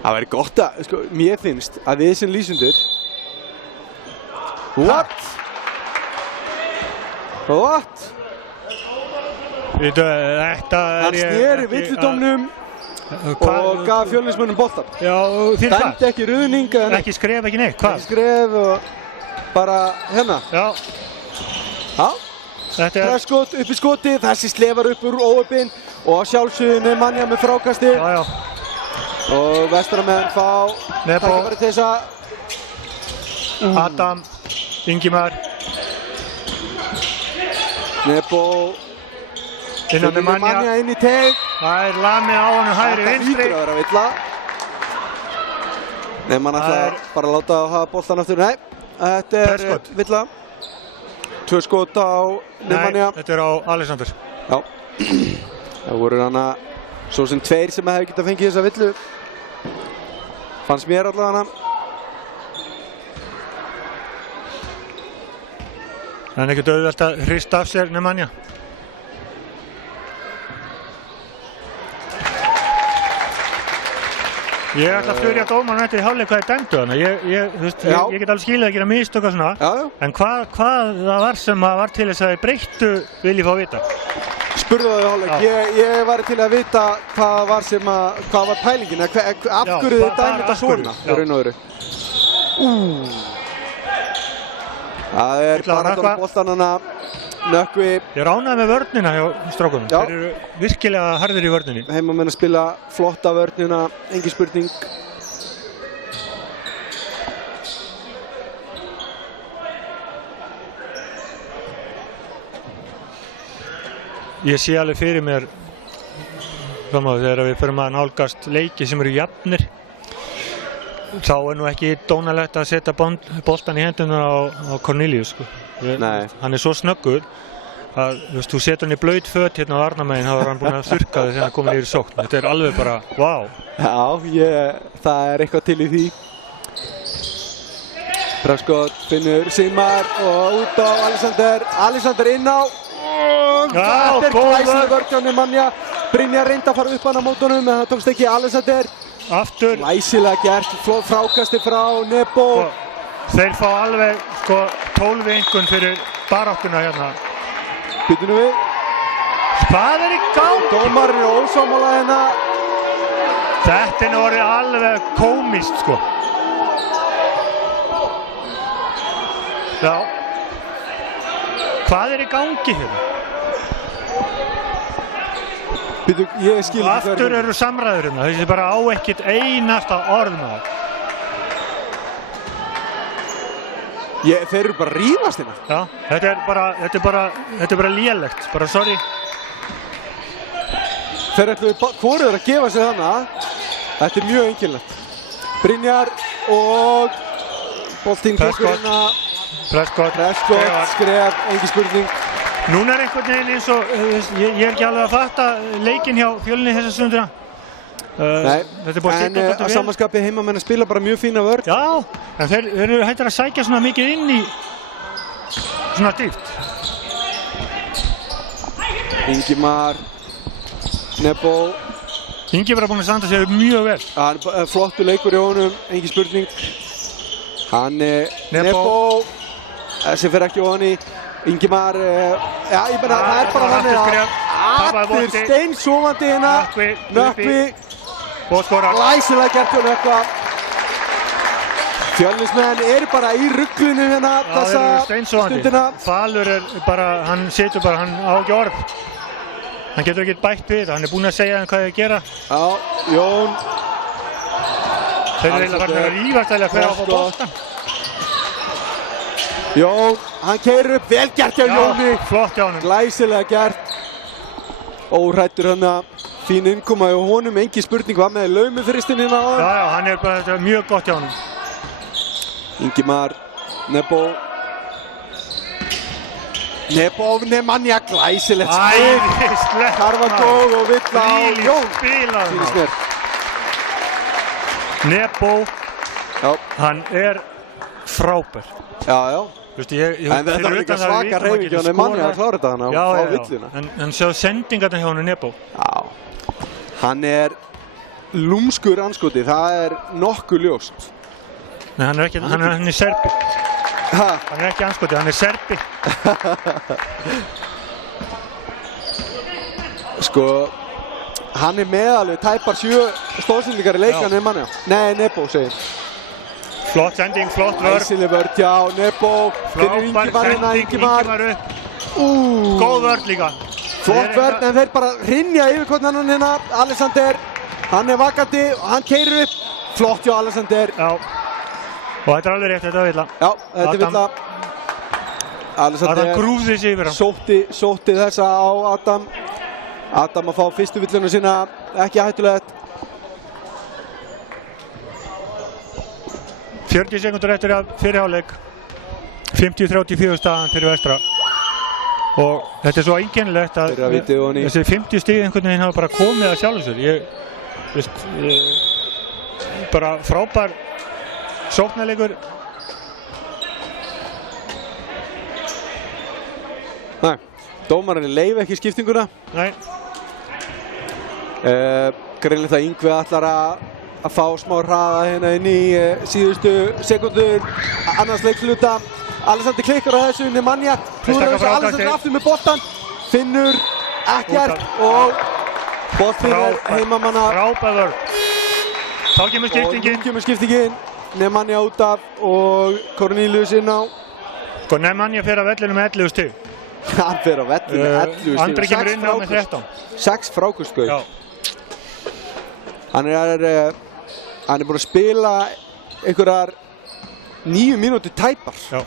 það væri gott að, sko, mér finnst að við sem lýsendur. What? Þetta Hann sneri villudómnum og gaf Fjölnismönnum boltan. Já, fyrir hvað? Dæmdi ekki ruðning eða neitt. Ekki skref, ekki neitt, hvað? Ekki skref og bara hérna. Já, Já. þetta er... Presskot upp í skoti, þessi slefar upp úr óöpinn og sjálfsögðu Nemanja með frákasti. Já. Og vestramenn fá Nebo. tækifæri til þess að Adam, Ingimar, Nebo inn á Nemanja. Nemanja inn í teig. Það er lamið á honum hægri Þetta vinstri. hlýtur að vera villa. Nemanja Það ætlar bara að láta að hafa boltan aftur. Nei, þetta er Presskot. villa. 2 skot á Nemanja. Nei, þetta er á Alexander. Já. Það voru hana svo sem 2 sem hefði getað fengið þessa villu. Fannst mér allavega hana. Það er ekkert auðvelt að hrista af sér Nemanja. Ég ætla að spyrja dómarinn eftir í hálfleik hvað er dæmdu hana. Ég get alveg skilið að gera mistök og svona. Já. En hvað það var sem var til þess að þið breyttu vil ég fá að vita? Spurðu það í hálfleik. Ég var til að vita hvað var pælingin, af hverju þið dæmið þetta svona í raun og veru. Það er bara boltan hana, Nökkvi. Ég er ánægður með vörnina hjá strákunum. Já. Þeir eru virkilega harðir í vörninni. Heimamenn að spila flotta vörnina, engin spurning. Ég sé alveg fyrir mér fram á þegar við förum að nálgast leiki sem eru jafnir. Þá er nú ekki dónalegt að setja boltan í hendurnar á Cornelius, sko. Nei. Hann er svo snöggur að þú setur hann í blaut föt hérna á Arnarmegin, þá er hann búinn að þurrka þig þegar hann komið niður í sókn. Þetta er alveg bara, vá. Já, það er eitthvað til í því. Presskot finnur Sigmar og út á Alexander. Alexander inn á. Þetta er glæsileg vörn hjá Nemanja. Brynjar reyndi að fara upp hann á mótunum en það tókst ekki. Alexander. Aftur. Glæsilega gert, frákasti frá Nebo. Þeir fá alveg 12 einkunn fyrir baráttuna hérna. Býtum við. Hvað er í gangi? Dómarinn er ósammála hérna. Þetta er nú orðið alveg komist, sko. Já. Hvað er í gangi hérna? Býtum, ég skil ekki Aftur eru samræður hérna. Þessi bara á ekkert einasta orð með það. Þeir eru bara að rífast hérna. Já, þetta er bara lélegt, bara sorry. Þeir ætluðu hvoruður að gefa sig þarna. Þetta er mjög einkennilegt. Brynjar og boltinn tekur hérna. Presskot, skref, engin spurning. Núna er einhvern veginn eins og, ég er ekki alveg að fatta leikinn hjá Fjölni þessa stundina. Nei, þetta er búið að setja en þetta að samanskapi heimamenn að spila bara mjög fína vörn. Já, en þeir eru hættir að sækja svona mikið inn í svona dýpt. Ingimar, Nebo. Ingimar er búinn að standa sig mjög vel. Flottu leikur í honum, engin spurning. Hann Nebo. Þessi fer ekki ofan í. Ingimar, já ég meina það er bara þannig að allir steinsofandi hérna. Nökkvi. Og skorar. Glæsilega gert hjá Nökkva. Fjölnismenn eru bara í ruglunu hérna þessa stundina. Falur er bara, hann setur bara, hann á ekki orð. Hann getur ekkert bætt við þetta, hann er búinn að segja hann hvað þið gera. Já, Jón. Þeir eru eiginlega farin að rífast eða hver á boltan. Jón, hann keyrir upp, vel gert hjá Jóni. Flott hjá honum. Glæsilega gert. Óhrættur hann að fín innkoma hjá honum, engin spurning, var með laumuþristinn hérna á hann. Já, hann bara, þetta mjög gott hjá honum. Ingimar, Nebo Nemanja, glæsilegt spil. Æðislegt. Carvajal og Villa á Jón. Spilað Sýnist mér. Nebo, Já, hann frábær. já. Þú veist, En þetta var líka svaka hreyfing hjá Nemanja að klára þetta hann á villuna. En sjáðu sendingarna hjá honum Nebo. Já, hann lúmskur anskoti, það nokkuð ljóst. Nei, hann serbi. Ha? Hann ekki anskoti, hann serbi. Sko, hann með alveg tæpar 7 stóðsendingar í leika Nemanja. Nei, Nebo segir. Flott sending, flott vörð. Æsileg vörð hjá Nebo. Finnur Ingimar hérna, Ingimar upp. Góð vörð líka. Flott vörð, en þeir bara hrynja yfir hvern annan hérna. Alexander, hann vakandi og hann keyrir upp. Flott hjá Alexander. Já. Og þetta alveg rétt, þetta Villa. Já, þetta Villa. Alexander grúfði sig yfir hann. Sótti þessa á Adam. Adam að fá fyrstu villuna sína, ekki hættulegt. 40 sekúndur eftir að fyrri hálfleik. 50-34 staðan fyrir vestra. Og þetta svo einkennilegt að þessi 50 stig einhvern veginn hafa bara komið að sjálfu sér. Bara frábær sóknarleikur. Nei, dómarinn leyfi ekki skiptinguna. Nei. Greinilegt að Yngvi ætlar að fá smá hraða hérna inn í síðustu sekundur annars leiksluta. Alexander klikkar á þessu, Nemanja klúðrar þessu, Alexander aftur með boltan, finnur ekkert og boltinn heimamanna. Frábær vörð. Þá kemur skiptingin. Og nú kemur skiptingin, Nemanja út af og Cornelius inn á. Sko Nemanja fer að vellinu með 11 stig. Hann fer á vellinu með 11 stig. Andri kemur inn á með 13. 6 frákastgauð. Já. Hann búinn að spila einhverjar 9 mínútur tæpar. Já.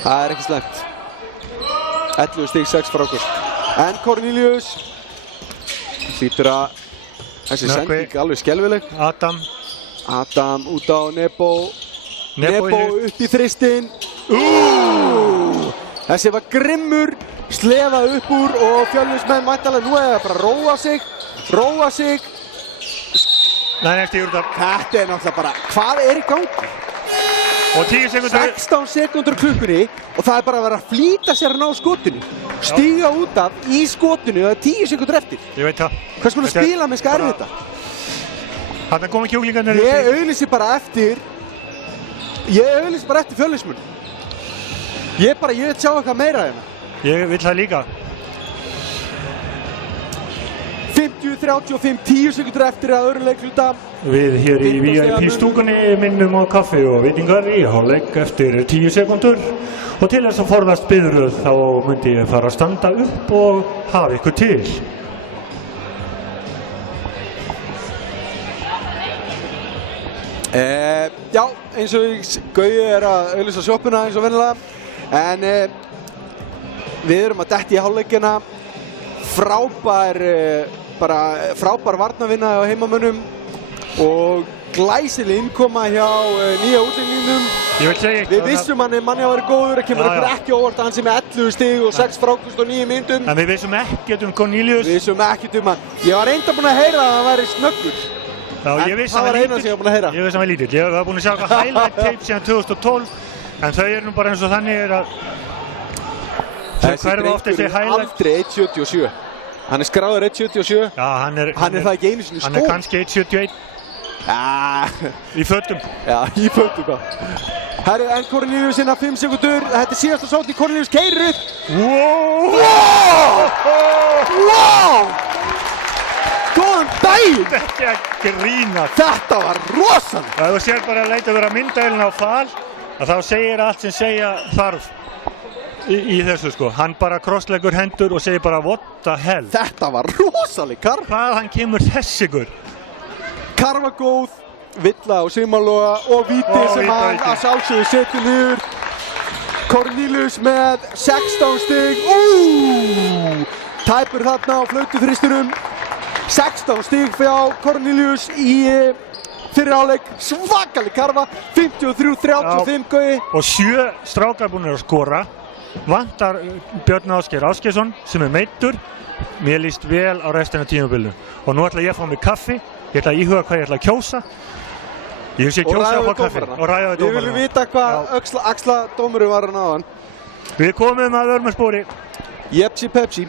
Það ekki slæmt. 11 stig, 6 frákast. En Cornelius hlýtur að þessi sending alveg skelfileg. Adam út á Nebo. Nebo upp í þristinn. Þessi var grimmur, slefa upp úr og Fjölnismenn væntanlega nú það bara róa sig. Nei, stígur út af. Þetta náttúrulega bara, hvað í gangi? Og 10 sekundur. 16 sekundur klukkunni og það bara að vera að flýta sér að ná skotinu. Stíga út af í skotinu og það 10 sekundur eftir. Ég veit það. Hvers konar spila með skarið þetta? Þarna komu kjúklingarnir. Ég auglýsi bara eftir Fjölnismenn. Ég vil sjá eitthvað meira hérna. Ég vil það líka. 50-35, 10 sekundur eftir að öðru leikhluta. Við hér í VIP-stúkunni minnum á kaffi og veitingar í hálfleik eftir 10 sekundur. Og til þess að forðast biðröð þá myndi ég fara að standa upp og hafa ykkur til. Já, eins og Gauji að auglýsa sjoppuna eins og venjulega. En við erum að detta í hálfleikina. Frábær varnarvinna á heimamönnum og glæsileg innkoma hjá nýja útlendingnum. Við vissum að Nemanja væri góður, það kemur okkur ekki óvart að hann sé með 11 stig og 6 frákast og 9 mínútum. En við vissum ekkert Cornelius. Við vissum ekkert hann. Ég var reynda búinn að heyra að hann væri snöggur. Já, ég vissi að hann var lítill. Ég var búinn að sjá eitthvað highlight tape síðan 2012, en þau nú bara eins og þannig að þessi drengur er aldrei 1.77. Hann skráður 1.77. Já, hann er það ekki einu sinni skóð. Hann er kannski 1.71. Í fötum. Já, í fötum hvað. Herri, en Cornelius inn að 5 sekundur. Þetta er síðasta sókn, Cornelius keyrir upp. Wow! Góðan daginn! Þetta er að grínast. Þetta var rosalega. Ef þú sér bara að leita að vera myndaðilin á fal, að þá segir allt sem segja þarf í þessu sko. Hann bara krossleggur hendur og segir bara what the hell. Þetta var rosalega. Hvaðan kemur þessi ykkur? Carvajal, Villa og Sigmaloa og víti sem hann að sjálfsögðu setur niður. Cornelius með 16 stig. Tæpur þarna á flautuþristinum. 16 stig hjá Cornelius í fyrri hálfleik. Svakaleg karfa. 53-35 Gaui. Og 7 strákar búin að skora. Vantar Björn Ásgeir Ásgeirsson sem meiddur. Mér líst vel á restina af tímabilinu. Og nú ætla ég að fá mig kaffi. Ég ætla að íhuga hvað ég ætla að kjósa. Ég sé kjósa að fá kaffi og ræða við dómarana. Við viljum vita hvað axla dómurinn var hann áðan. Við komum að Vörmarsspori. Jepsi Pepsi.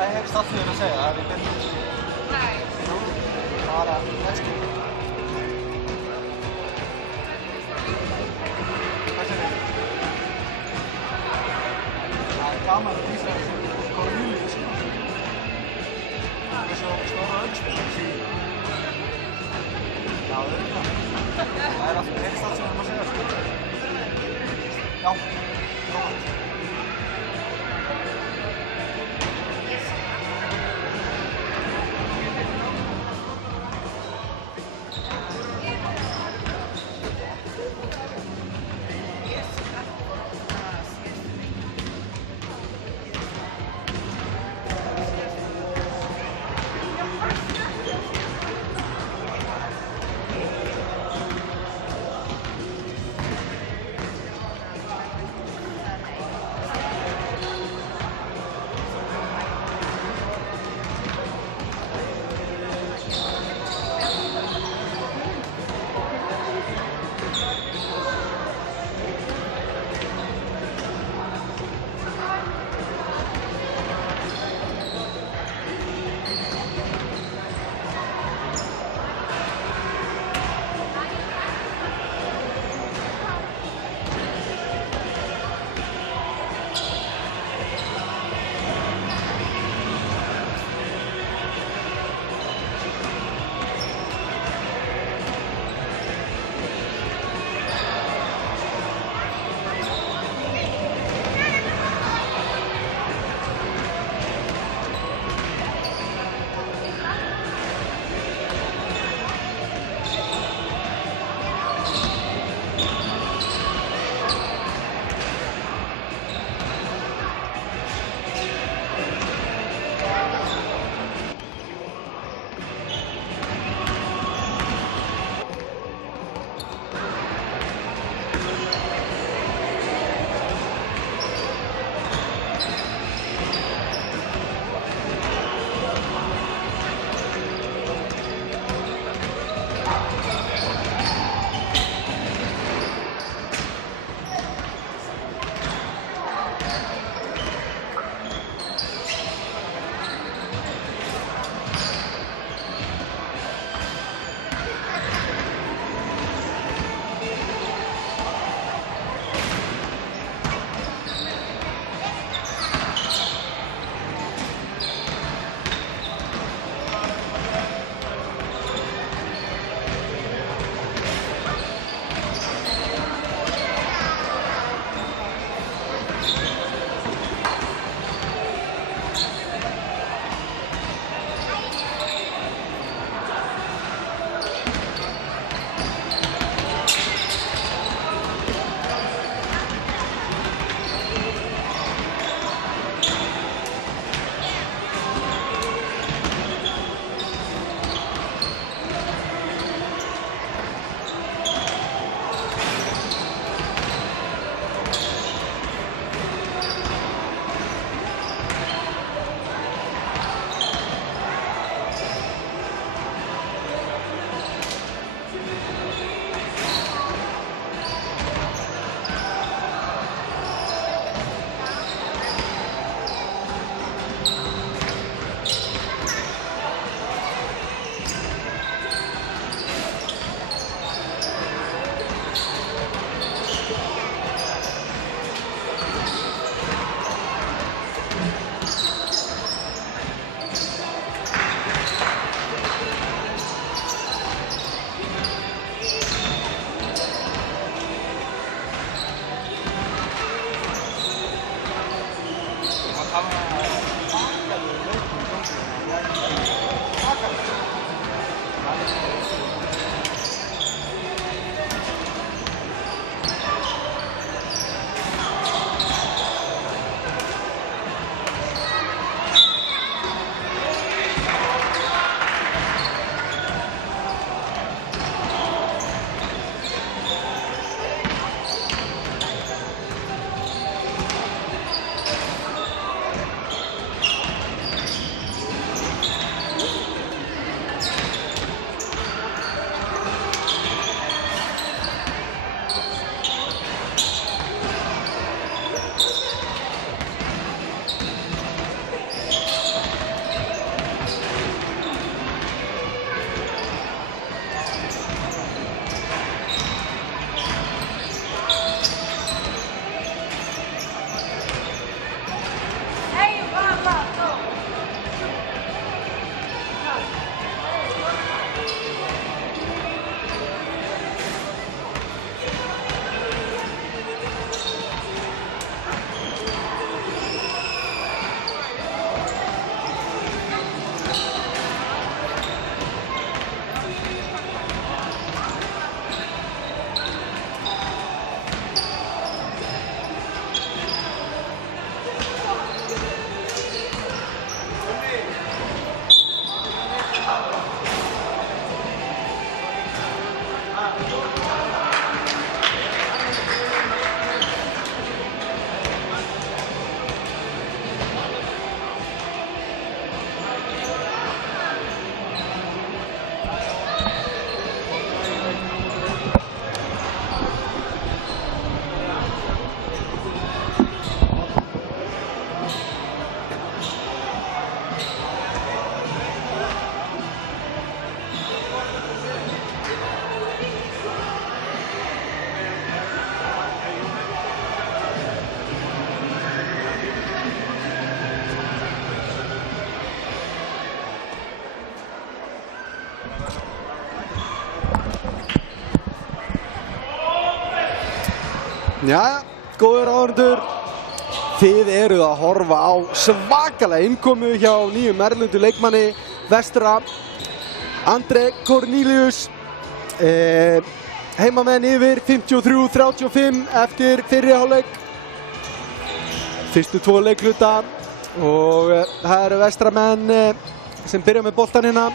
Það hefst allir að segja, það er í byrjun. Nei. Bara næstu. Hvað segir þið? Það er gaman að vísa þessi Cornelius. Það er svo stóra öllspil. Já, auðvitað. Það er alltaf hefst allt sem við erum að segja. Já, frábært. Jæja, góður áhorfendur. Þið eruð að horfa á svakalega innkomu hjá nýjum erlendu leikmanni vestra, André Cornelius. Heimamenn yfir 53-35 eftir fyrri hálfleik. Fyrstu 2 leikluta og það eru vestramenn sem byrja með boltan hérna.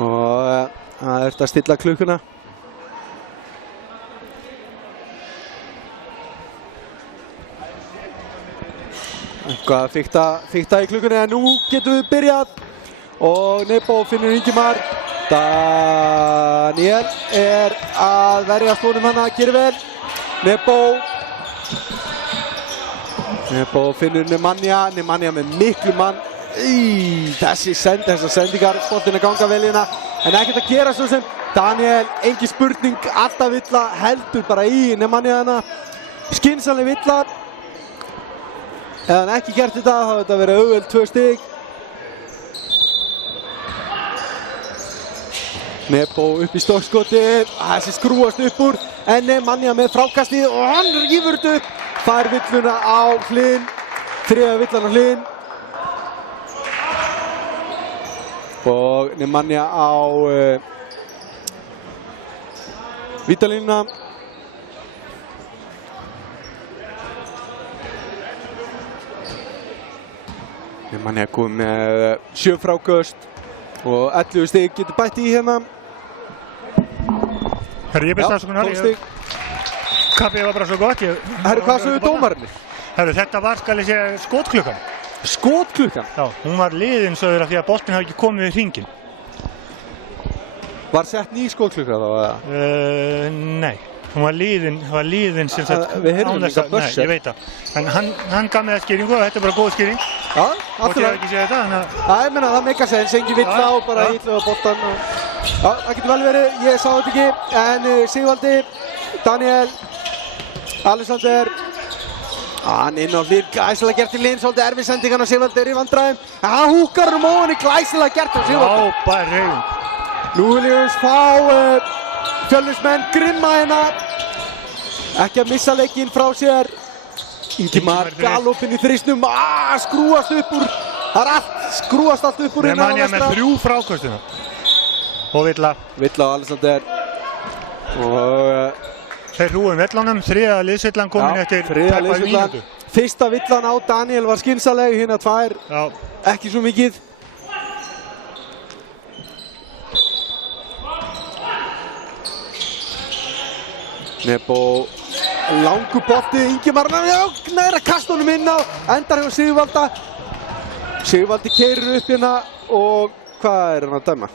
Og það er að stilla klukkuna. Eitthvað fikta í klukkunni en nú getum við byrjað. Og Nebo finnur Ingimar. Daniel er að verjast honum hana, gerir vel. Nebo finnur Nemanja með miklu mann. Þessar sendingar, boltinn að ganga vel hérna, en ekkert að gera svo sem. Daniel, engin spurning, alltaf villa, heldur bara í Nemanja hana. Skynsamleg villa. Ef hann ekki gert þetta, þá hefði þetta verið auðveld 2 stig. Nebo upp í stokkskoti, þessi skrúast upp úr, en Nemanja með frákastið og hann rífur þetta upp. Fær villuna á hlinn, 3. villan á hlinn. Og Nemanja á vítalínuna. Nemanja kom með 7 fráköst og 11 stig getur bætt í hérna. Herru, ég byrst afsökunar. Kaffið var bara svo gott. Herru, hvað sögðu dómararnir? Herru, þetta var, skal ég segja, skotklukkan. Skotklukkan? Já, hún var liðin sögður af því að boltinn hafði ekki komið við hringinn. Var sett ný skotklukka þá eða? Nei, hún var liðin sem sagt. Við heyrðum líka börsir. Nei, ég veit það. En hann gaf með það skýringu og þetta er bara góð skýring. Já, alltaf. Og ég hef ekki segið þetta, þannig að... Já, ég menna það meikar sens, engin villa og bara ítluga boltan og... Já, það getur vel verið, ég sá þetta ekki, en Sigvaldi, Daniel, Alexander, hann inn á hlýr, glæsilega gert til Linn, svolítið erfið sendingan og Sigvaldi er í vandræðum, en hann húkar um ofan í glæsilega gert til Sigvaldi. Frábær hreyfing. Nú viljum við fá Fjölnismenn grimma hérna, ekki að missa leikinn frá sér. Ingimar galopinn í þrisnum, skrúast upp úr, það er allt, skrúast allt upp úr hérna á vestra. Nemanja með 3 fráköstina. Og Villa. Villa og Alexander. Og... Þeir hrúum vellunum, 3. liðsvillan komin eftir tæpa mínútu. Fyrsta villan á Daniel var skynsaleg, hérna 2, ekki svo mikið. Nebo, langur bolti, Ingimar, næra kasta honum inn á, endar hjá Sigvalda. Sigvaldi keyrir upp hérna og hvað er hann að dæma?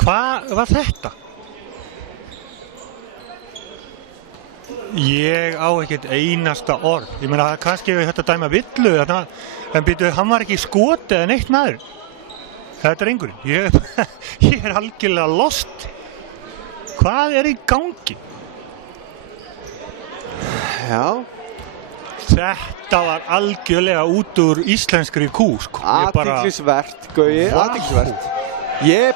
Hvað var þetta? Ég á ekkert einasta orð. Ég meina, kannski hefur þetta dæma villu, en býtu, hann var ekki skotið eða neitt maður. Þetta er engurinn. Ég er algjörlega lost. Hvað er í gangi? Já. Þetta var algjörlega út úr íslenskri kú, sko. Athyglisvert, Gaui, athyglisvert. Ég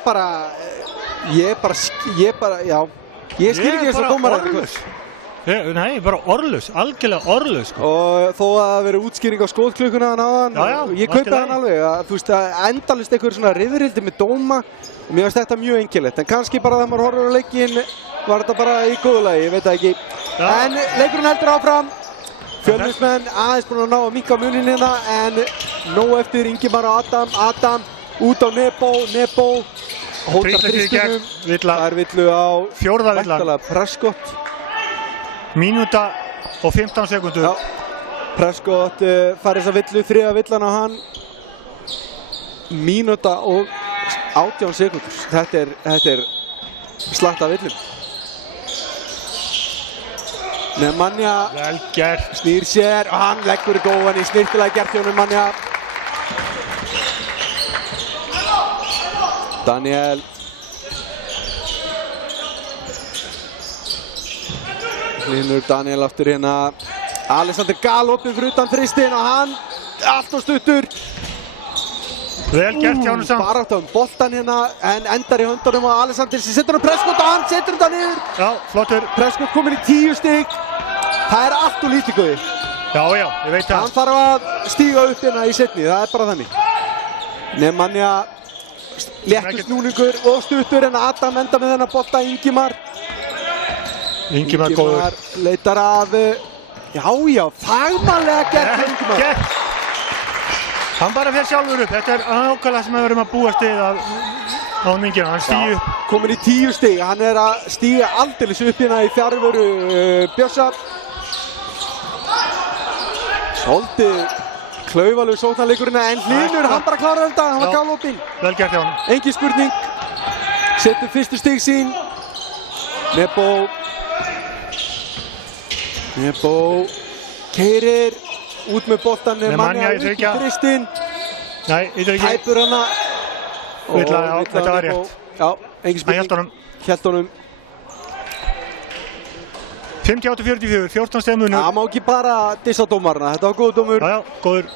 skil ekki þess að dómara þetta. Nei, bara orðlaus, algjörlega orðlaus, sko. Og þó að það veri útskýring á skotklukkunna áðan, ég kaupi hann alveg að þú veist að endalaust einhver svona rifrildi með dóma og mér finnst þetta mjög einkennilegt, en kannski bara þegar maður horfir á leikinn var þetta bara í góðu lagi, ég veit það ekki. En leikurinn heldur áfram, Fjölnismenn aðeins búin að ná að minnka munin hérna, en nóg eftir Ingimar og Adam út á Nebo hótar þristunum, það er villu á 4. villan. Prescott. Mínúta og 15 sekundur. Prescott fær þessa villu, 3. villan á hann. Mínúta og 18 sekundur. Þetta er slatt af villum. Nemanja snýr sér og hann leggur þetta ofan í, snyrtilega gert hjá Nemanja. Daniel. Hlynur Daniel aftur hérna. Alexander galopið fyrir utan þristinn og hann allt og stuttur. Vel gert hjá honum samt. Barátta boltan hérna en endar í höndunum á Alexander sem setur hann Prescott og hann setur hann niður. Já, flottur. Prescott komin í 10 stig. Það er allt og lítið góði. Já, ég veit það. Hann þarf að stíga upp hérna í seinni, það er bara þannig. Nemanja léttur snúningur og stuttur en Adam enda með þennan bolta Ingimar. Ingimar góður. Leitar af, já, fagmannlega gert Ingimar. Gert. Hann bara fer sjálfur upp. Þetta er ákvæmlega sem við verðum að búast við á Ingimar. Hann stígur upp. Komin í 10 stig, hann er að stíga aldeilis upp hérna í fjarveru Bjössa. Svolítið klaufalegu sóknarleikurinn en Hlynur, hann bara klárar þetta, hann var galopinn. Vel gert hjá hann. Engin spurning. Setur fyrstu stig sín. Nebo keyrir út með boltan Nemanja upp í þristinn. Nei, þetta er ekki. Tæpur hana. Já, þetta var rétt. Já, engin spurning. Hann hélt honum. 58-44, 14 stig munur. Það má ekki bara dissa dómarna, þetta var góður dómur. Já, góður.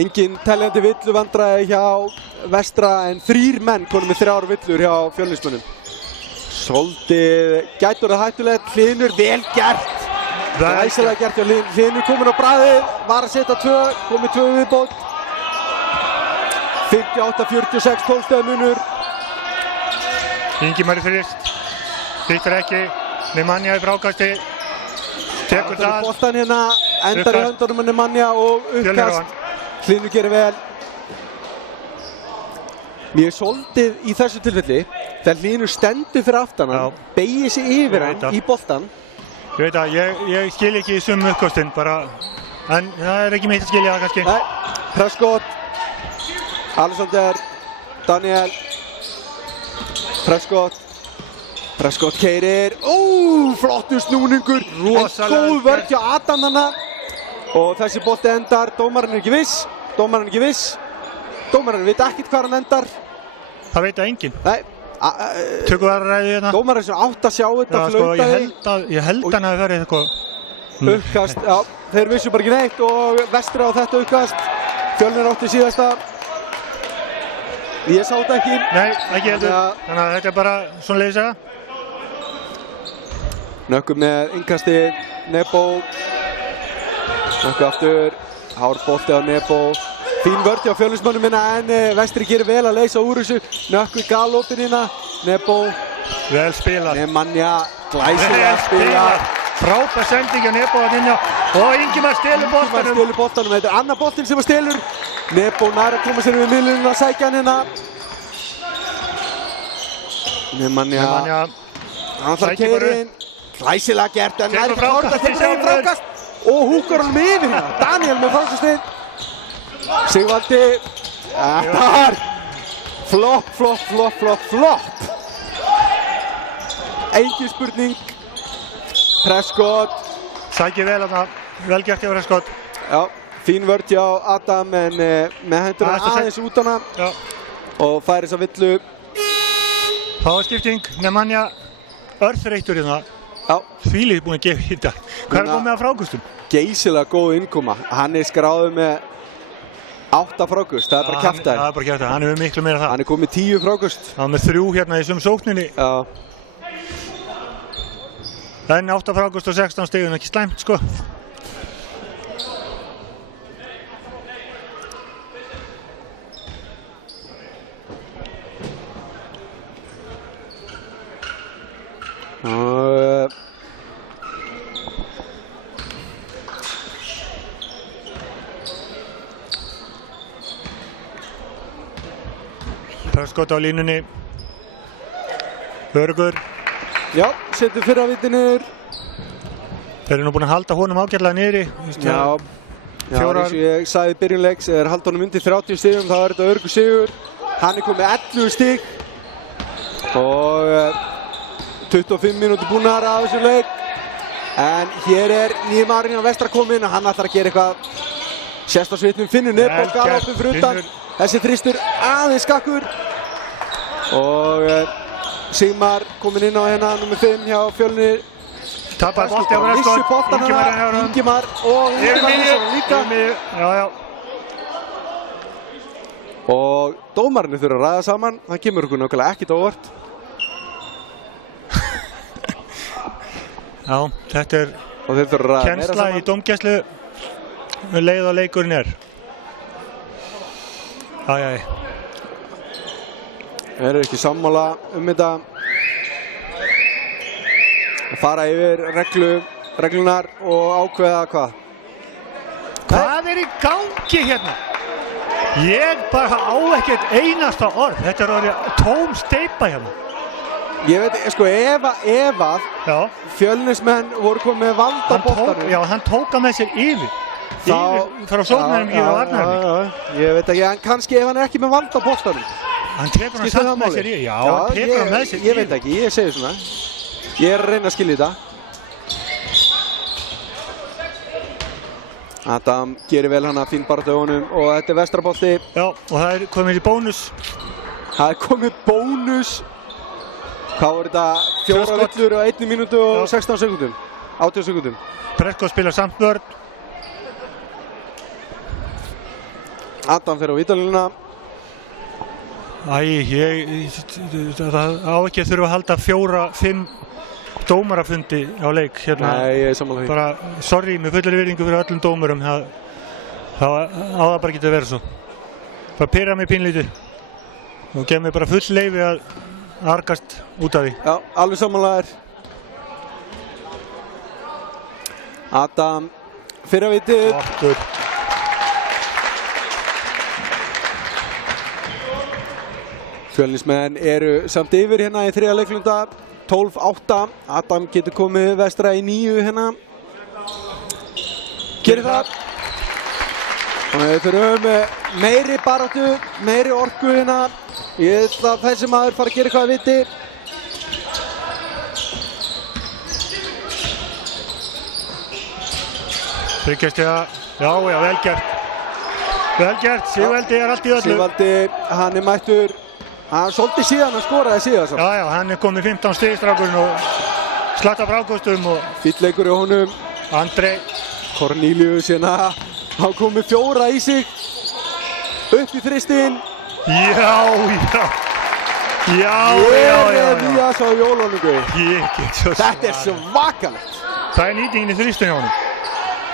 Engin teljandi villuvandræði hjá Vestra en 3 menn konum með 3 villur hjá Fjölnismönnum. Svolítið gætur það hættulegt, Hlynur vel gert. Glæsilega gert hjá Hlynur komin á bragðið, var að setja 2, komið 2 viðbót. 58-46, 12 stiga munur. Ingimar í þrist, hittar ekki, Nemanja í frákasti, tekur það. Boltan hérna, endar í höndunum með Nemanja og uppkast. Hlynur gerir vel. Mér er svolítið í þessu tilfelli, þegar Hlynur stendur fyrir aftan hann, beygir sig yfir hann í boltan. Ég veit að ég skil ekki sum uppkastin bara, en það er ekki mitt að skilja það kannski. Nei, Prescott, Alexander, Daniel, Prescott keyrir, flottur snúningur, en góð vörn hjá Adam hana. Og þessi bolti endar, dómarinn er ekki viss, dómarinn veit ekkert hvað hann endar. Það veit það enginn. Nei. Tökum við að ræða hérna. Dómarinn sem átt að sjá þetta flautaði. Ég held hann að það verið eitthvað. Uppkast, já, þeir vissu bara ekki neitt og Vestra á þetta uppkast. Fjölnir átti síðasta. Ég sá þetta ekki. Nei, ekki heldur. Þannig að þetta er bara svona leiðisaga. Nökkum með innkasti, Nebo. Nökku aftur, hár bolti á Nebo. Fín vörð hjá Fjölnismönnum hérna en Vestri gerir vel að leysa úr þessu. Nökku galopinn hérna, Nebo. Vel spilað. Nemanja, glæsilega spilað. Frábær sending á Nebo að inna og Ingimar stelur boltanum. Þetta er annar boltinn sem að stelur. Nebo nær að koma sér við miðlunum að sækja hann hérna. Nemanja, hann þarf að keyra inn. Glæsilega gert en nær ekki klárt að tekur einn frákast. Og húkar honum yfir hérna. Daniel með frákastinn. Sigvaldi, þetta var flopp. Engin spurning. Prescott. Sækir vel að það, vel gert hjá Prescott. Já, fín vörð hjá Adam en með hendurna aðeins út hana. Já. Og fær þessa villu. Fáskipting, Nemanja örþreyttur hérna. Já. Fílið búinn að gefa þetta. Hvað er komið af frákustum? Geysilega góð innkoma. Hann er skráður með 8 frákust, það er bara kjaftaði. Það er bara kjaftaði, hann hefur miklu meira það. Hann er komið 10 frákust. Hann er með 3 hérna í sókninni. Já. En 8 frákust og 16 stigum, ekki slæmt sko. Prescott á línunni. Örgur. Já, setur fyrra viti niður. Þeir eru nú búin að halda honum ágætlega niðri. Já, eins og ég sagði í byrjun leiks, ef þeir halda honum undir 30 stigum þá er þetta örgur sigur. Hann er komið 11 stig og 25 mínútur búnar af þessum leik. En hér er nýjum maðurinn á Vestra kominn og hann ætlar að gera eitthvað sérstaklega Finnur Nebo galopinn fyrir utan. Þessi þristur aðeins skakkur og Sigmar kominn inn á hérna, nummer 5 hjá Fjölnir. Tapar bolti á Missi Prescott. boltan hérna, Ingimar og Ingimar líka. Já. Og dómarinn þurfa að ræða saman, það kemur okkur nákvæmlega ekkert á óvart. Já, þetta er Og þeir þurfa að ræða meira kennsla í saman. dómgæslu leið og leikurinn er. Æ. Þeir eru ekki sammála þetta. Að fara yfir reglunar og ákveða hvað? Hvað er í gangi hérna? Ég bara á ekkert einasta orð. Þetta er orðið tóm steypa hérna. Ég veit, sko, ef að Já. Fjölnismenn voru komið með vald á boltanum. Já, hann tóka með sér yfir frá sóknarnum yfir á Arnarvík. Ég veit ekki, en kannski ef hann er ekki með vald á boltanum. Hann tekur hann samt með sér yfir. Já, hann tekur hann með sér yfir. Ég veit ekki, ég segi svona. Ég er að reyna að skilja þetta. Adam gerir vel hana, fín baráttu á honum og þetta er vestrabolti. Já, og það er komið í bónus. Það er komið bónus. Hvað voru þetta? 4 villur og 1 mínútu og 16 sekúndum. 18 sekúndum. Prescott spilar samt vörn. Adam fer á vítalínuna. Það á ekki að þurfa að halda 4-5 dómarafundi á leik hérna. Nei, ég er sammála því. Bara, sorry, með fullri virðingu fyrir öllum dómurum. Það á það bara ekki að vera svo. Bara pyrra mig pínlítið og gef mér bara full leyfi að argast út af því. Já, alveg sammála þér. Adam, fyrra vitið. Okkur. Fjölnismenn eru samt yfir hérna í 3. leiklunda. 12-8. Adam getur komið vestra í 9 hérna. Gerir það. Og við þurfum meiri baráttu, meiri orku hérna. Ég ætla að þessi maður fara að gera eitthvað að viti. Þryggjastega, já, vel gert. Vel gert, Sigvaldi er allt í öllu. Sigvaldi, hann er mættur. Hann svolítið síðan að skoraði síðan samt. Já, hann er komið 15 stig strákurinn og slatta frákostum og Fýll leikur í honum. Andrei. Cornelius hérna. Hann kom með 4 í sig. Upp í þristinn. Já. Ég er Vías á jólóningu. Ég get svo Þetta er svakalegt. Það er nýtingin í þristinn hjá honum.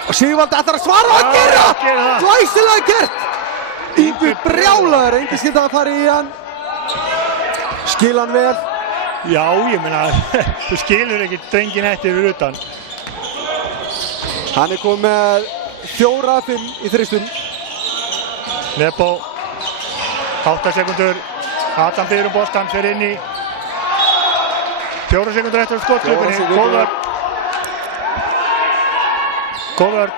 Og Sigvaldi ætlar að svara og gera! Glæsilega gert! Yngvi brjálaður, enginn skyldi að fara í hann. Skil hann vel. Já, ég meina, þú skilur ekki drengin eftir fyrir utan. Hann er komið með 4-5 í þristinn. Nebo, 8 sekundur. Adam biður boltan, fer inn í 4 sekundur eftir skotklukkunni. Góð vörn.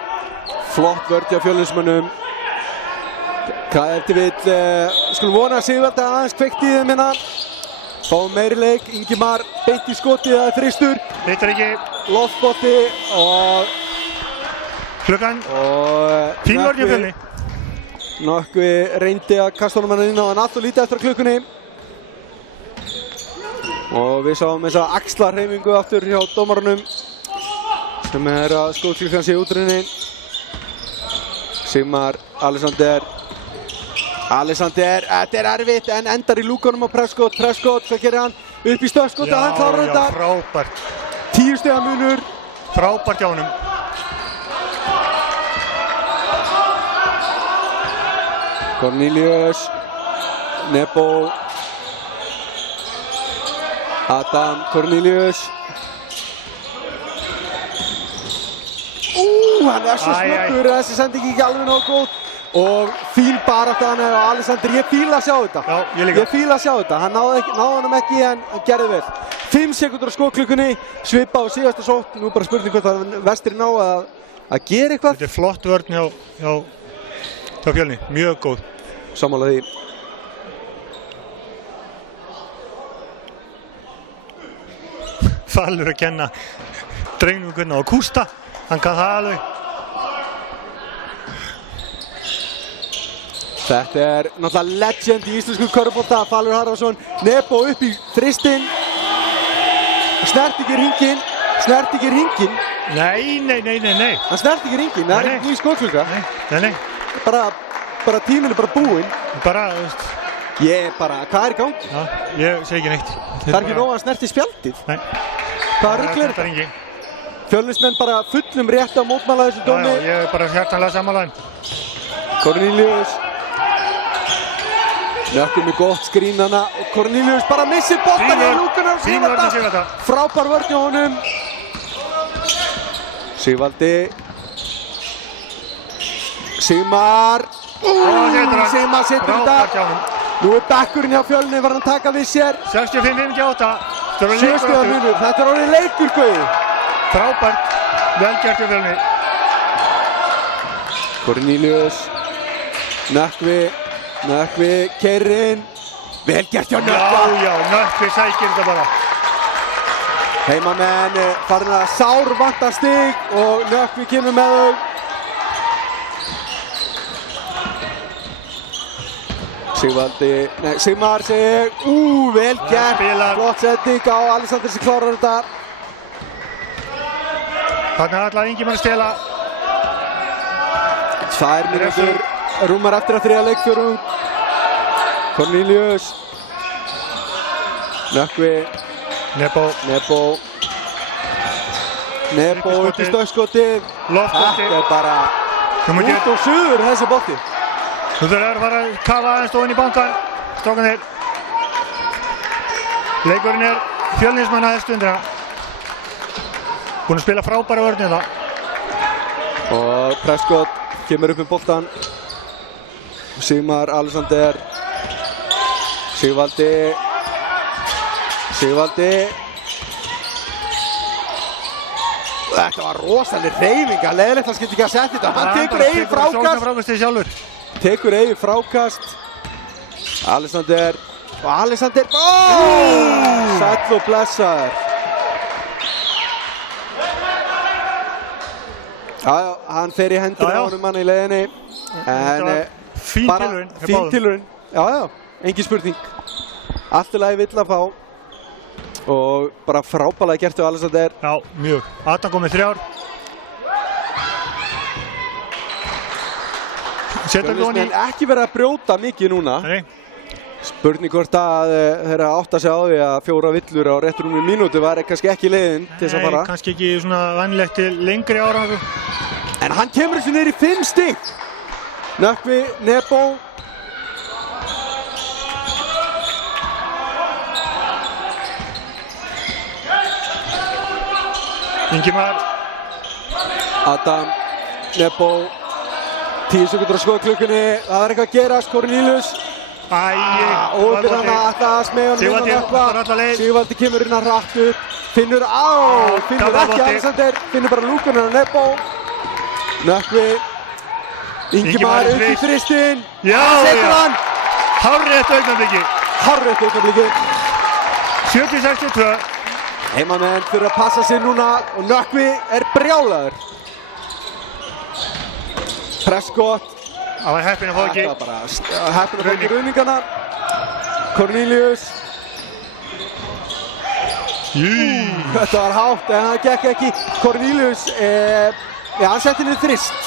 Flott vörn hjá Fjölnismönnum. Hvað eftir vill, skulum vona að Sigvaldi aðeins kveikt í þeim hérna. Fáum meiri leik, Ingimar beint í skotið að þristur. Hittar ekki. Loftbolti og Klukkan. Fín vörn hjá Fjölni. Nökkvi reyndi að kasta honum hann inn á hann alltaf lítið eftir klukkunni. Og við sáum þessa axlarhreyfingu aftur hjá dómarunum sem er að skotklukkan sé útrunnin. Sigmar, Alexander, þetta er erfitt en endar í lúkunum á Prescott, hvað gerir hann? Upp í stökkskot og hann klárar þetta. Já, frábært. 10 stiga munur. Frábært hjá honum. Cornelius, Nebo, Adam, Cornelius. Hann er svo snöggur, þessi sending ekki alveg nógu góð. Og fín barátta hann og Alexander, ég fíla að sjá þetta. Já, ég líka. Ég fíla að sjá þetta, hann náði honum ekki en hann gerði vel. 5 sekundur á skotklukkunni, svipa á síðasta sókn, nú bara spurning hvort að Vestri ná að gera eitthvað. Þetta er flott vörn hjá Fjölni, mjög góð. Sammála því. Falur að kenna drengnum hvernig á að kústa, hann kann það alveg. Þetta er náttúrulega legend í íslensku körfubolta, Falur Harðarsson. Nebo upp í þristinn, Snert ekki hringinn. Snert ekki hringinn. Nei. Hann snert ekki hringinn. Það er ekki ný skotklukka. Nei. Bara tíminn er bara búinn. Bara, þú veist. Ég bara, hvað er í gangi? Já, ég segi ekki neitt. Það er ekki nóg að snerti spjaldið. Nei. Hvað rugl er þetta? Fjölnismenn bara fullum rétt að mótmæla þessu dómi. Já, ég er bara hjartanlega sammála. Cornelius. Nökkum með gott skrínana og Cornelius bara missir boltan í lúkuna á Sigvalda. Frábær vörn hjá honum. Sigvaldi. Sigmar. Sigmar setur þetta. Nú er bekkurinn hjá Fjölni, var hann að taka við sér. 65-58. 7 stiga munur. Þetta er orðið leikur, Guði. Frábært. Vel gert hjá Fjölni. Cornelius. Nökkvi keyrir inn. Vel gert hjá Nökkva. Já, Nökkvi sækir þetta bara. Heimamenn farin að sárvanta stig og Nökkvi kemur með þau. Sigmar segir, vel gert. Flott setting á Alexander sem klárar þetta. Þarna ætlaði Ingimann að stela. 2 mínútur rúmar eftir að 3. leikfjórðung. Cornelius. Nökkvi. Nebo upp í stökkskotið. Þetta er bara út og suður þessi bolti. Þú þurfir að fara að kafa aðeins ofan í bankan. Strákarnir. Leikurinn er Fjölnismanna þess stundina. Búinn að spila frábæra vörn það. Og Prescott kemur upp með boltan. Sigmar, Alexander. Sigvaldi. Þetta var rosaleg hreyfing, leiðilegt hann skildi ekki að setja þetta. Hann tekur eigið frákast. Alexander. Sæll og blessaður. Já, hann fer í hendurinn á honum mann í leiðinni. En fín tilraun. Já, engin spurning. Allt í lagi vill að fá. Og bara frábælega gert hjá Alexander. Já, mjög. Adam kom með 3. Fjölnismenn ekki verið að brjóta mikið núna. Nei. Spurning hvort að þeirra átta sig á því að 4 villur á rétt rúmum mínútu var kannski ekki leiðin til þess að fara. Nei, kannski ekki svona vanlegt til lengri árangur. En hann kemur þessu niður í 5 stig. Nökkvi, Nebo. Ingimar. Adam, Nebo. 10 sekundur á skotklukkunni. Það er eitthvað að gerast, Cornelius. Óbyrð hann að alltaf smegja hann inn á Nökkva. Sigvaldi kemur inn að hratt upp. Finnur ekki Alexander. Finnur bara lúkunar á Nebo. Nökkvi. Ingimar upp í þristinn. Setur hann. Hárrétt augnablikki. 70-62. Heimamenn fyrir að passa sig núna og Nökkvi er brjálaður. Prescott. Það var heppinn að fá ekki. Það var bara heppinn að fá ekki rauningana. Cornelius. Þetta var hátt en það gekk ekki. Cornelius, hann setti niður þrist.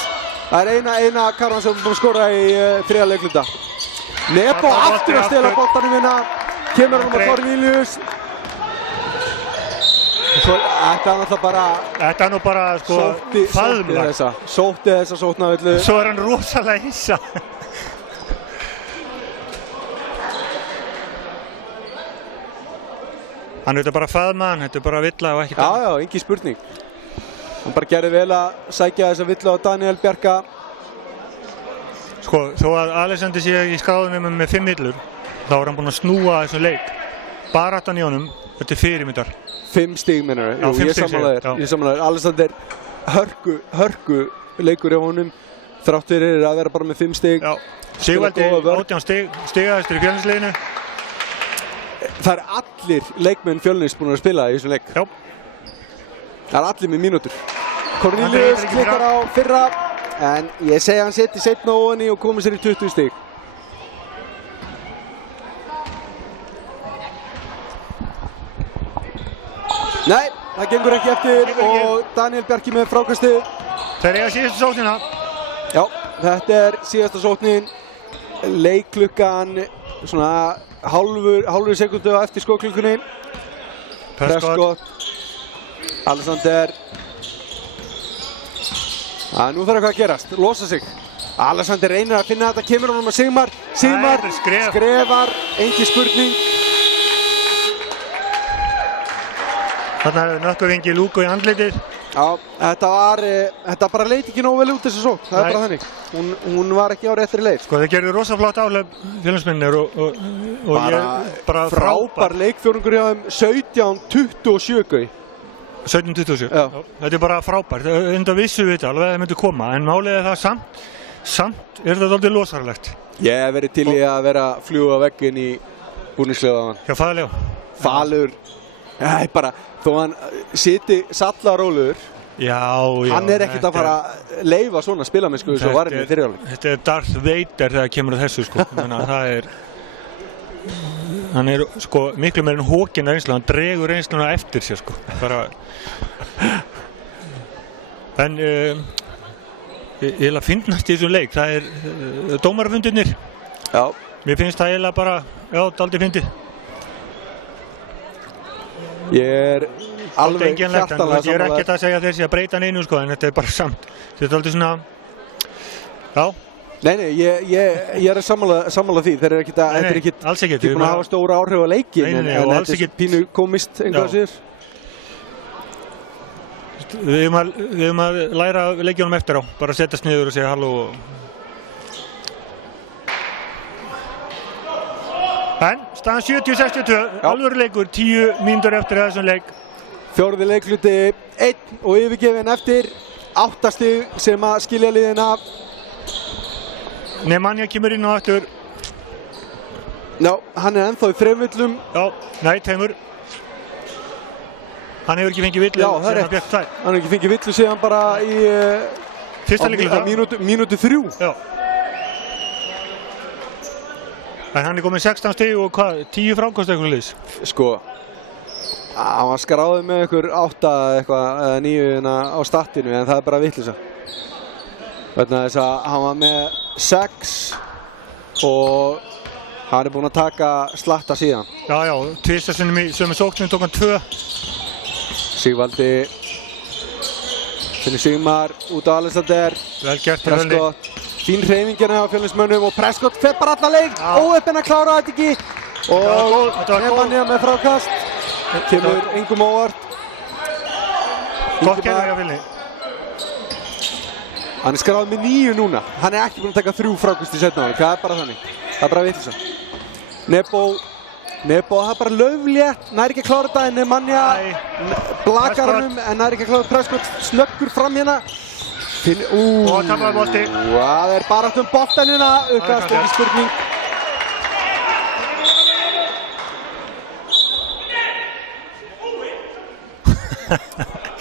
Það er eina karvan sem búinn að skora í 3. leikluta. Nebo aftur að stela boltanum hérna. Kemur hann á Cornelius. Þetta er náttúrulega bara... Þetta er nú bara, sko, faðmlag. Sótti þessa sóknarvillu. Svo er hann rosalega hissa. Hann veit bara faðma hann, þetta er bara villa og ekkert annað. Já, engin spurning. Hann bara gerði vel að sækja þessa villu á Daniel Bjarka. Sko, þó að Alexander sé í skáðunum með 5 villur, þá er hann búinn að snúa þessum leik. Baráttan í honum, þetta er fyrirmyndar. 5 stig meinar þau? Jú, ég sammála þér. Alexander hörku leikur hjá honum. Þrátt fyrir að vera bara með 5 stig. Já, Sigvaldi 18 stigaðistur í Fjölnisliðinu. Það er allir leikmenn Fjölnis búin að spila í þessum leik. Já. Það er allir með mínútur. Cornelius klikkar á fyrra, en ég segi að hann seti seinna ofan í og komið sér í 20 stig. Nei, það gengur ekki eftir og Daniel Bjarki með frákastið. Þeir eiga síðustu sóknina. Já, þetta er síðasta sóknin. Leikklukkan svona hálfur sekundu á eftir skotklukkunni. Prescott. Alexander. Nú þarf eitthvað að gerast, losa sig. Alexander reynir að finna þetta, kemur honum að Sigmar. Sigmar skrefar, engin spurning. Þarna hefur Nökkvi fengið lúku í andlitið. Já, þetta bara leit ekki nógu vel út þessu sókn, það er bara þannig. Hún var ekki á réttri leið. Sko þeir gerðu rosa flott áhlaup Fjölnismennir og bara frábær leikfjórðungur hjá þeim, 17-27 gau. 17-27. Já. Þetta er bara frábært. Enda vissu við þetta alveg að það myndi koma, en málið er það samt er þetta dálítið losarlegt. Ég hef verið til í að vera að fljúga vegginn í búningsklefann. Hjá Falur. Falur, bara þó hann siti sallarólegur. Já. Hann er ekkert að fara að leyfa svona spilamennsku svo varinn í fyrirháleik. Þetta er Darth Vader þegar kemur að þessu sko. Þannig að það er hann er sko miklu meira en hókinn af reynslu, hann dregur reynsluna eftir sér sko. Bara en ég vil að finnast í þessum leik, það er dómarafundirnir. Já. Mér finnst það eiginlega bara, dálítið fyndið. Ég er alveg hjartanlega sammála. Ég er ekkert að segja þeir sé að breyta neinu sko, en þetta er bara samt. Þetta er dálítið svona, já. Nei, ég er sammála því. Þeir eru ekkert búin að hafa stóra áhrif á leikin, en þetta er pínu komist einhverja síður. Við höfum að læra leikjónum eftir á, bara setjast niður og segja halló. En staðan 70-62, alvöru leikur, 10 mínútur eftir þessum leik. Fjórði leikluti 1 og yfirgefin eftir, 8 stig sem að skilja liðin af. Nemanja kemur inn á aftur. Já, hann er ennþá í þremvillum. Já, nei, tveimur. Hann hefur ekki fengið villu. Já, það er rétt. Hann hefur ekki fengið villu síðan bara í fyrsta leikluta. Mínútu 3. Já. En hann er komið 16 stig og hvað, 10 frákost eitthvað liðs? Sko, hann var skráðið með ykkur 8 eða 9 á statinu, en það er bara vitleysa. Vegna þess að hann var með 6 og hann er búinn að taka slatta síðan. Já, tvistarsinnum í sömu sóknum tók hann 2. Sigvaldi finnir Sigmar út á Alexander. Vel gert, Prescott. Fín hreyfingina á Fjölnismönnum og Prescott fer bara alla leik. Óheppinn að klára þetta ekki. Og Nemanja með frákast. Kemur engum óvart. Gott gerður hjá Fjölni. Hann er skráð með 9 núna. Hann er ekki búinn að taka 3 frákast í seinna ári. Það er bara þannig. Það er bara vitleysa. Nebo, það er bara lauflétt. Nær ekki að klára þetta en Nemanja blakar hannum en nær ekki að klára Prescott. Snöggur fram hérna. Og tapaði bolti. Það er baráttu boltann hérna. Uppkast, ekki spurning.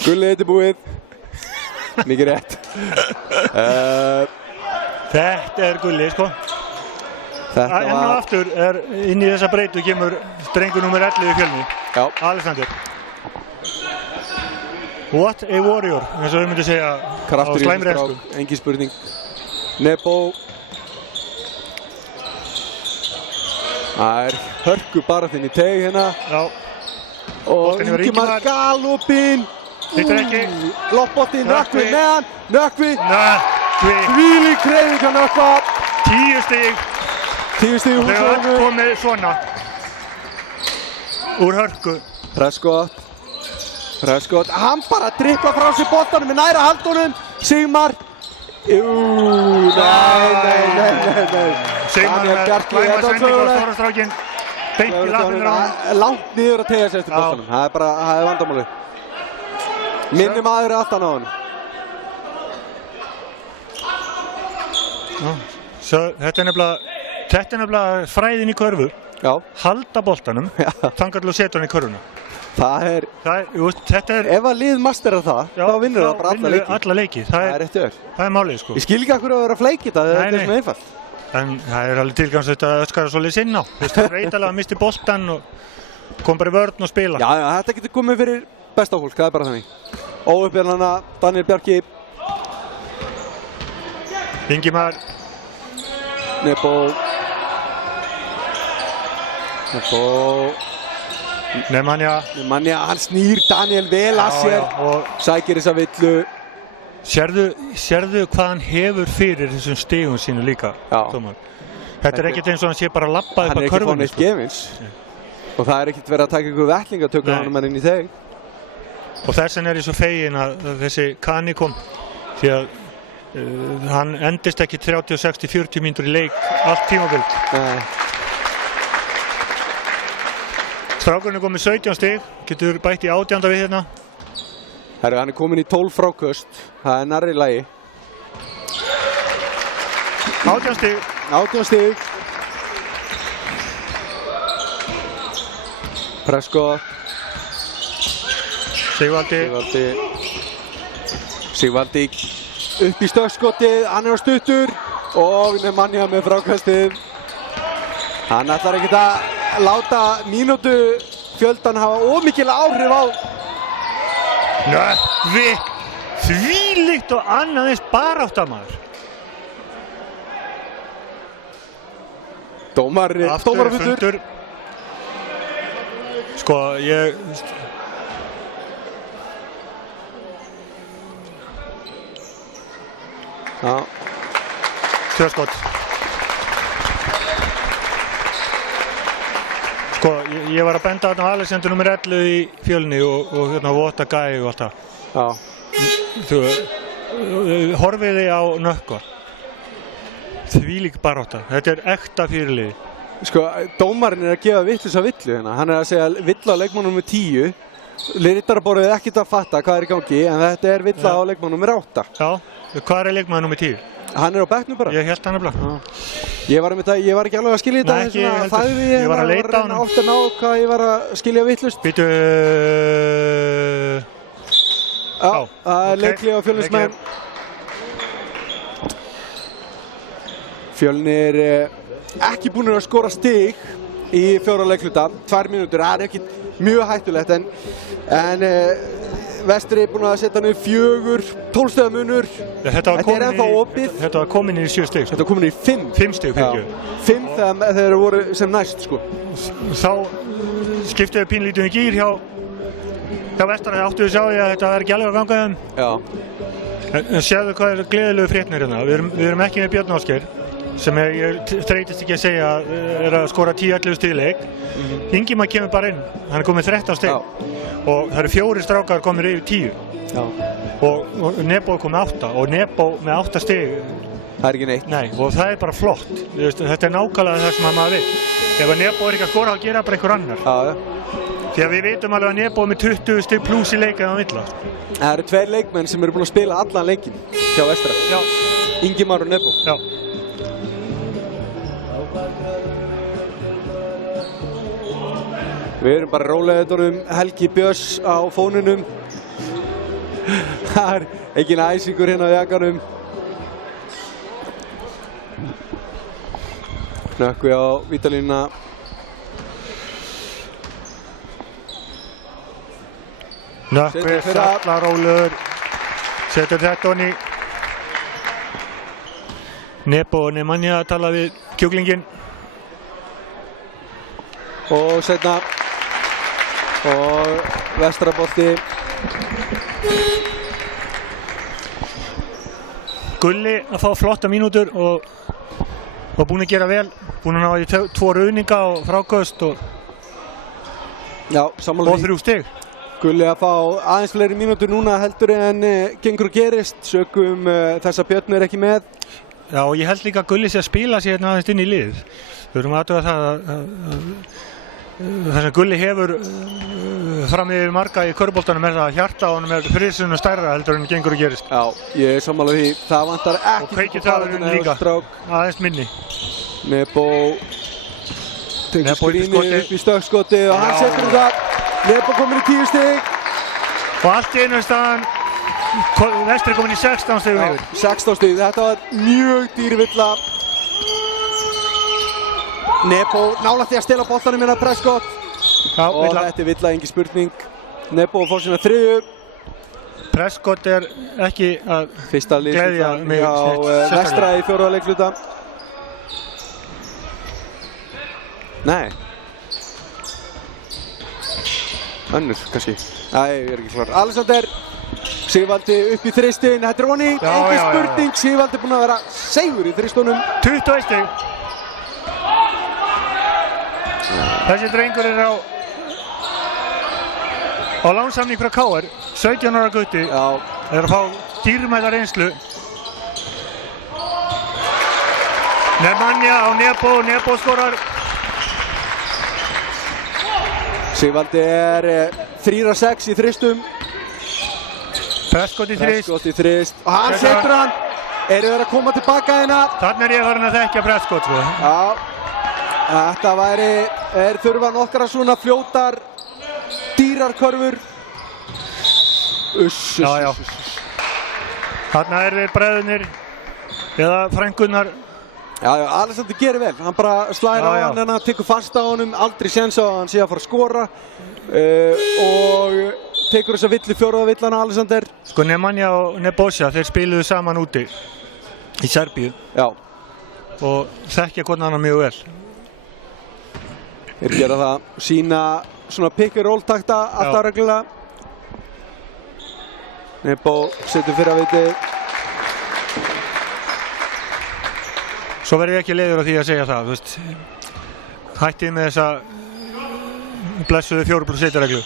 Gulli, þetta er búið. Mikið rétt. Þetta er Gulli, sko. Enn og aftur er inn í þessa breytu kemur drengur nummer 11 í Fjölni. Já. Alexander. What a warrior, eins og við myndum segja á slæmri ensku. Engin spurning. Nebo. Það er hörku baráttin í teig hérna. Já. Og Ingimar galopinn. Hittir ekki. Loppbolti, Nökkvi með hann. Nökkvi. Þvílík hreyfing hjá Nökkva. 10 stig. 10 stig úr Þegar öll komið svona. Úr hörku. Prescott, hann bara drippar frá sér boltanum með næra haldunum. Sigmar. Nei. Sigmar með glæmasending á stóra strákinn. Beint í lappirnar á hann. Langt niður að teygja sig eftir boltanum. Það er vandamálið. Minni maður er aftan á hann. Þetta er nefnilega fræðin í körfu. Já. Halda boltanum, þangað til að setja hann í körfuna. Þetta er... Ef að lið masterar það, þá vinnur það bara alla leiki. Það er rétt öll. Það er málið, sko. Ég skil ekki að hverju að vera að fleikja þetta, þetta er svona einfalt. En það er alveg tilgangsveit að öskara svolítið sinna á. Það er reytalega að misti boltan og kom bara í vörn og spila. Já, þetta getur komið fyrir besta fólk, það bara þannig. Óuppbjörnana, Daniel Bjarki. Ingimar. Nebo. Nemanja, hann snýr Daniel vel að sér. og Sækir þessa villu. sérðu hvað hann hefur fyrir þessum stigum sínu líka, Tómas. Þetta er ekkert eins og hann sé bara að labba upp að körfunni. Hann er ekki fór neitt gefins. Og það er ekkert verið að taka ykkur vettlingatöku á hann inn í þeg. Og þess vegna er ég svo fegin að þessi Kani kom, því að hann endist ekki 36-40 mínútur í leik allt tímabil. Nei. Strákurinn er komið 17 stig, getur bætt í 18 við hérna. Herru, hann er komin í 12 fráköst, það er nærri lagi. 18 stig. 18 stig. Prescott. Sigvaldi upp í stökkskotið, hann er á stuttur og Nemanja með frákastið. Hann ætlar ekkert að láta mínútu fjöldan hafa ómikil áhrif á. Nökkvi, þvílíkt og annað eins baráttamæður. Dómarafundur. Sko, ég... Já. Tvöskot. Sko, ég var að benda þarna á Alexander nr. 11 í Fjölni og hérna Vota Gæi og allt það. Já. Þú, horfiði á Nökkva. Þvílík barátta. Þetta er ekta fyrirliði. Sko, dómarinn er að gefa vitlausa villu hérna. Hann er að segja villa á leikmann nr. 10. Rittaraborðið er ekkert að fatta hvað er í gangi, en þetta er villa á leikmann nr. 8. Já, hvað er leikmann nr. 10? Hann er á bekknum bara. Ég held hann er blá. Ég var ekki alveg að skilja þetta. Nei, ekki heldur. Ég var að leita á hann. Átt að ná hvað ég var að skilja vitlaust. Býtu... Já, það er leikli á Fjölnismenn. Fjölnir ekki búin að skora stig í 4 leikluta. 2 mínútur, það er ekki mjög hættulegt en Vestri er búin að setja niður 4, 12 stiga munur. Þetta er ennþá opið. Þetta var komin inn í 7 stig. Þetta var komin í 5. 5 stig fyrir ekki. 5 þegar þeir voru sem næst, sko. Þá skiptuðu pínlítið í gír hjá Vestra. Það áttuðu að sjá því að þetta er ekki alveg að ganga þeim. Já. En sjáðu hvað er gleðilegu fréttir hérna. Við erum ekki með Björn Ásgeir, sem ég þreytist ekki að segja er að skora 10-11 stig í leik. Ingimar kemur bara inn. Hann er komið 13 stig. Og það eru 4 strákar komir yfir 10. Já. Og Nebo er komið 8 og Nebo með 8 stig. Það er ekki neitt. Nei, og það er bara flott. Þetta er nákvæmlega það sem maður vill. Ef að Nebo er ekki að skora, þá gera bara einhver annar. Já. Því að við vitum alveg að Nebo er með 20 stig pluss í leik en hann vill. Það eru 2 leikmenn sem eru búin að spila allan leikin hjá Vestra. Já. Ingimar og Nebo. Já. Við erum bara rólegaður Helgi Björns á fónunum. Það er engin æsingur hérna á jakanum. Nökkvi á vítalínuna. Nökkvi, sallarólur. Setur þetta honni. Nebo og Nemanja að tala við kjúklinginn. Og setna. Og Vestrabolti. Gulli að fá flotta mínútur og búinn að gera vel. Búinn að ná í 2 rauninga og fráköst og Já, sammála því. 3 stig. Gulli að fá aðeins fleiri mínútur núna heldur en gengur og gerist. Sökum þess að Björn er ekki með. Já, og ég held líka að Gulli sé að spila sér hérna aðeins inn í liðið. Við erum aðtöða það að það sem Gulli hefur fram yfir marga í körfuboltanum er það að hjarta á honum er friðsunum stærra heldur en gengur og gerist. Já, ég er sammála því. Það vantar ekki. Og kveikjuþráðurinn líka, aðeins minni. Nebo tekur skrínið upp í stökkskotið og hann setur það. Nebo komin í 10 stig. Og allt í einu staðan, Vestri komin í 16 stigum yfir. 16 stig, þetta var mjög dýrvilla. Nebo nálægt því að stela boltanum hérna Prescott. Já, og þetta er villa, engin spurning. Nebo fór sína 3. Prescott ekki að Fyrsta gleðja mig á vestra í 4. leikluta. Nei. Önnur, kannski. Nei, ég ekki klár. Alexander. Sigvaldi upp í þristin. Þetta honi. Engin spurning. Sigvaldi búinn að vera segur í þristunum. 21 stig. Þessi drengur á lánssamning frá KR. 17 ára gutti. Já. Að fá dýrmæta reynslu. Nemanja á Nebo skorar. Sigvaldi 3-6 í þristum. Prescott í þrist. Og hann setur hann. Eru þeir að koma tilbaka hérna? Þannig ég farin að þekkja Prescott, sko. Já. Þetta þurfa nokkra svona fljótar dýrarkörfur. Já. Þarna þeir bræðurnir eða frængunnar. Já, Alexander gerir vel. Hann bara slæðir á hann hérna, tekur fast á honum, aldrei séns á að hann sé að fara að skora og tekur þessa villi 4. villan Alexander. Sko Nemanja og Nebosja, þeir spiluðu saman úti í Serbíu. Já. Og þekkja hvern annan mjög vel. Þeir gera það, sína svona pick and roll takta alltaf reglulega. Nebo setur fyrra viti. Svo verð ég ekki leiður á því að segja það, þú veist. Hættið með þessa blessuðu 4+1 reglu.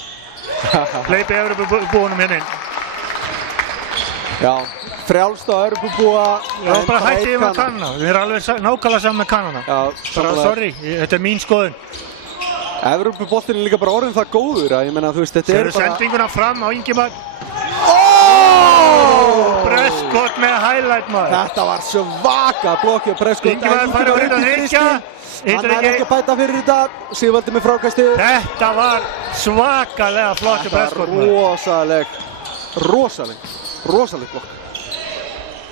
Hleypi Evrópubúunum hérna inn. Já, frjálst á Evrópubúa. Já, bara hættið með kannana. Við erum alveg nákvæmlega saman með kannana. Já, bara sorry, þetta er mín skoðun. Evrópuboltinn er líka bara orðinn það góður að ég meina, þú veist, þetta er bara... Séru sendinguna fram á Ingimar. Prescott með highlight maður. Þetta var svaka blokki á Prescott. Ingimar farið að reyna að þryggja. Hann ekki að bæta fyrir þetta. Sigvaldi með frákastið. Þetta var svakalega flott á Prescott maður. Rosaleg blokk.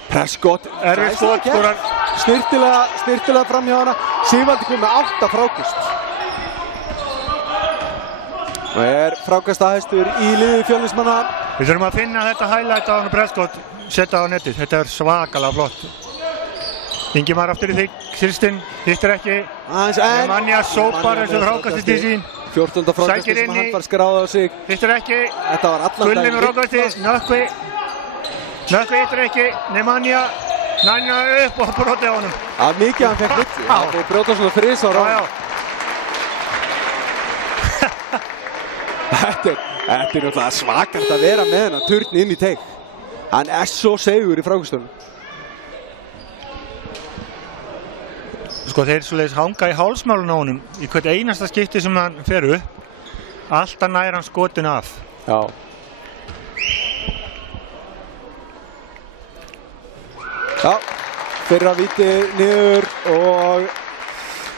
Prescott. Skot skorar. Snirtilega fram hjá hana. Sigvaldi kom með 8 frákast. Og frákastahæstur í liði Fjölnismanna. Við þurfum að finna þetta highlight á hann Prescott, setja á netið. Þetta er svakalega flott. Ingimar aftur í þristinn, hittir ekki. Nemanja sópar eins og frákastið til sín. 14. frákastið sem hann var skráð á sig. Hittir ekki. Þetta var allan Gulli með frákastið, Nökkvi hittir ekki. Nemanja upp og brotið á honum. Mikið hann fekk villi. Þeir brjóta svona þrisvar á hann. Þetta er náttúrulega svakart að vera með hennar turn inn í teik. Hann svo segur í frákastunum. Sko þeir svoleiðis hanga í hálsmálun á honum í hvert einasta skipti sem hann fer upp. Alltaf nær hann skotin af. Já. Já, fyrra víti niður og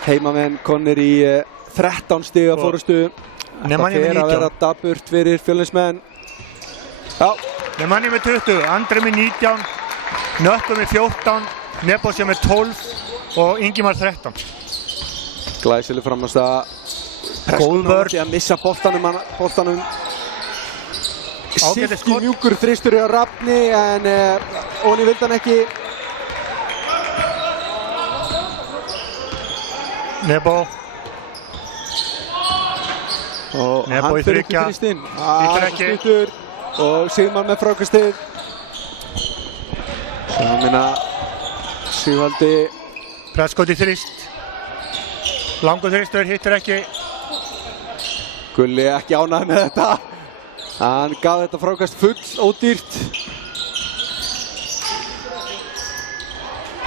heimamenn komnir í 13 stiga fórustu. Þetta fer að vera daburt fyrir Fjölnismenn. Já. Nemanja með 20, Andri með 19, Nökkvi með 14, Nebosja með 12 og Ingimar 13. Glæsileg framhaldstaða. Góð vörn. Að missa boltanum. Silki mjúkur þristur hjá Rafni en Óli vildi hann ekki. Nebo og Nebo hann í fyrir ekki þriggja. þristinn. Hittir ekki. Og Sigmar með frákastið. Það minna Sigvaldi. Prescott í þrist. Langur þristur, hittir ekki. Gulli ekki ánægður með þetta. Hann gaf þetta frákast full ódýrt.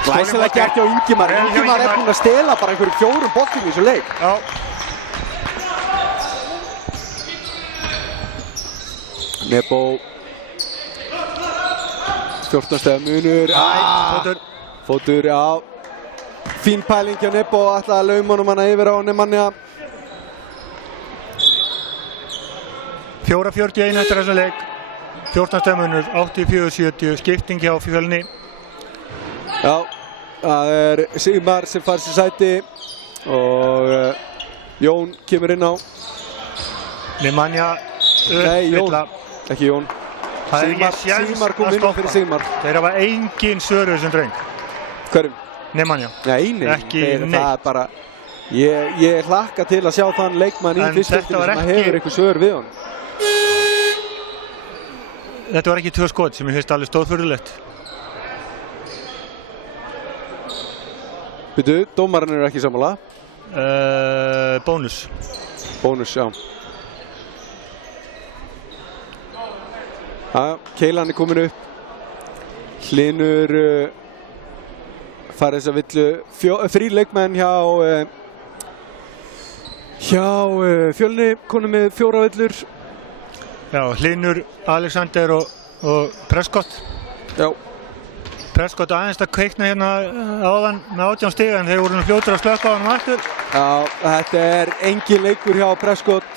Glæsilega gert hjá Ingimar. Ingimar er búinn að stela bara einhverjum 4 boltum í þessu leik. Já. Nebo 14 stiga munur. Fótur, já. Fín pæling hjá Nebo, ætlaði að lauma honum hana yfir á Nemanja. 4:41 eftir þessa leik. 14 stiga munur, 84-70, skipting hjá Fjölni. Já, það er Sigmar sem fær sér sæti og Jón kemur inn á. Nemanja Nei, Jón. uppfylla. Ekki Jón. Það er ekki séns Sigmar kom að inn á fyrir stoppa. Sigmar. Þeir hafa engin svör þessum dreng. Hverjum? Nemanja. Nei. Ekki Það neitt. er bara, ég hlakka til að sjá þann leikmann í En fyrstu þetta var sem ekki- hefur eitthvað svör við hann. Þetta var ekki 2 skot sem ég finnst alveg stórfurðulegt. Byrju, dómarinn eru ekki sammála. Bónus. Bónus, já. Keilan er komin upp. Hlynur farið þess að villu 3 leikmenn hjá Fjölni, konum með 4 villur. Já, Hlynur, Alexander og Prescott. Já. Prescott aðeins að kveikna hérna áðan með 18 stig en þeir voru nú fljótir að slökka á hann aftur. Já, þetta er engin leikur hjá Prescott.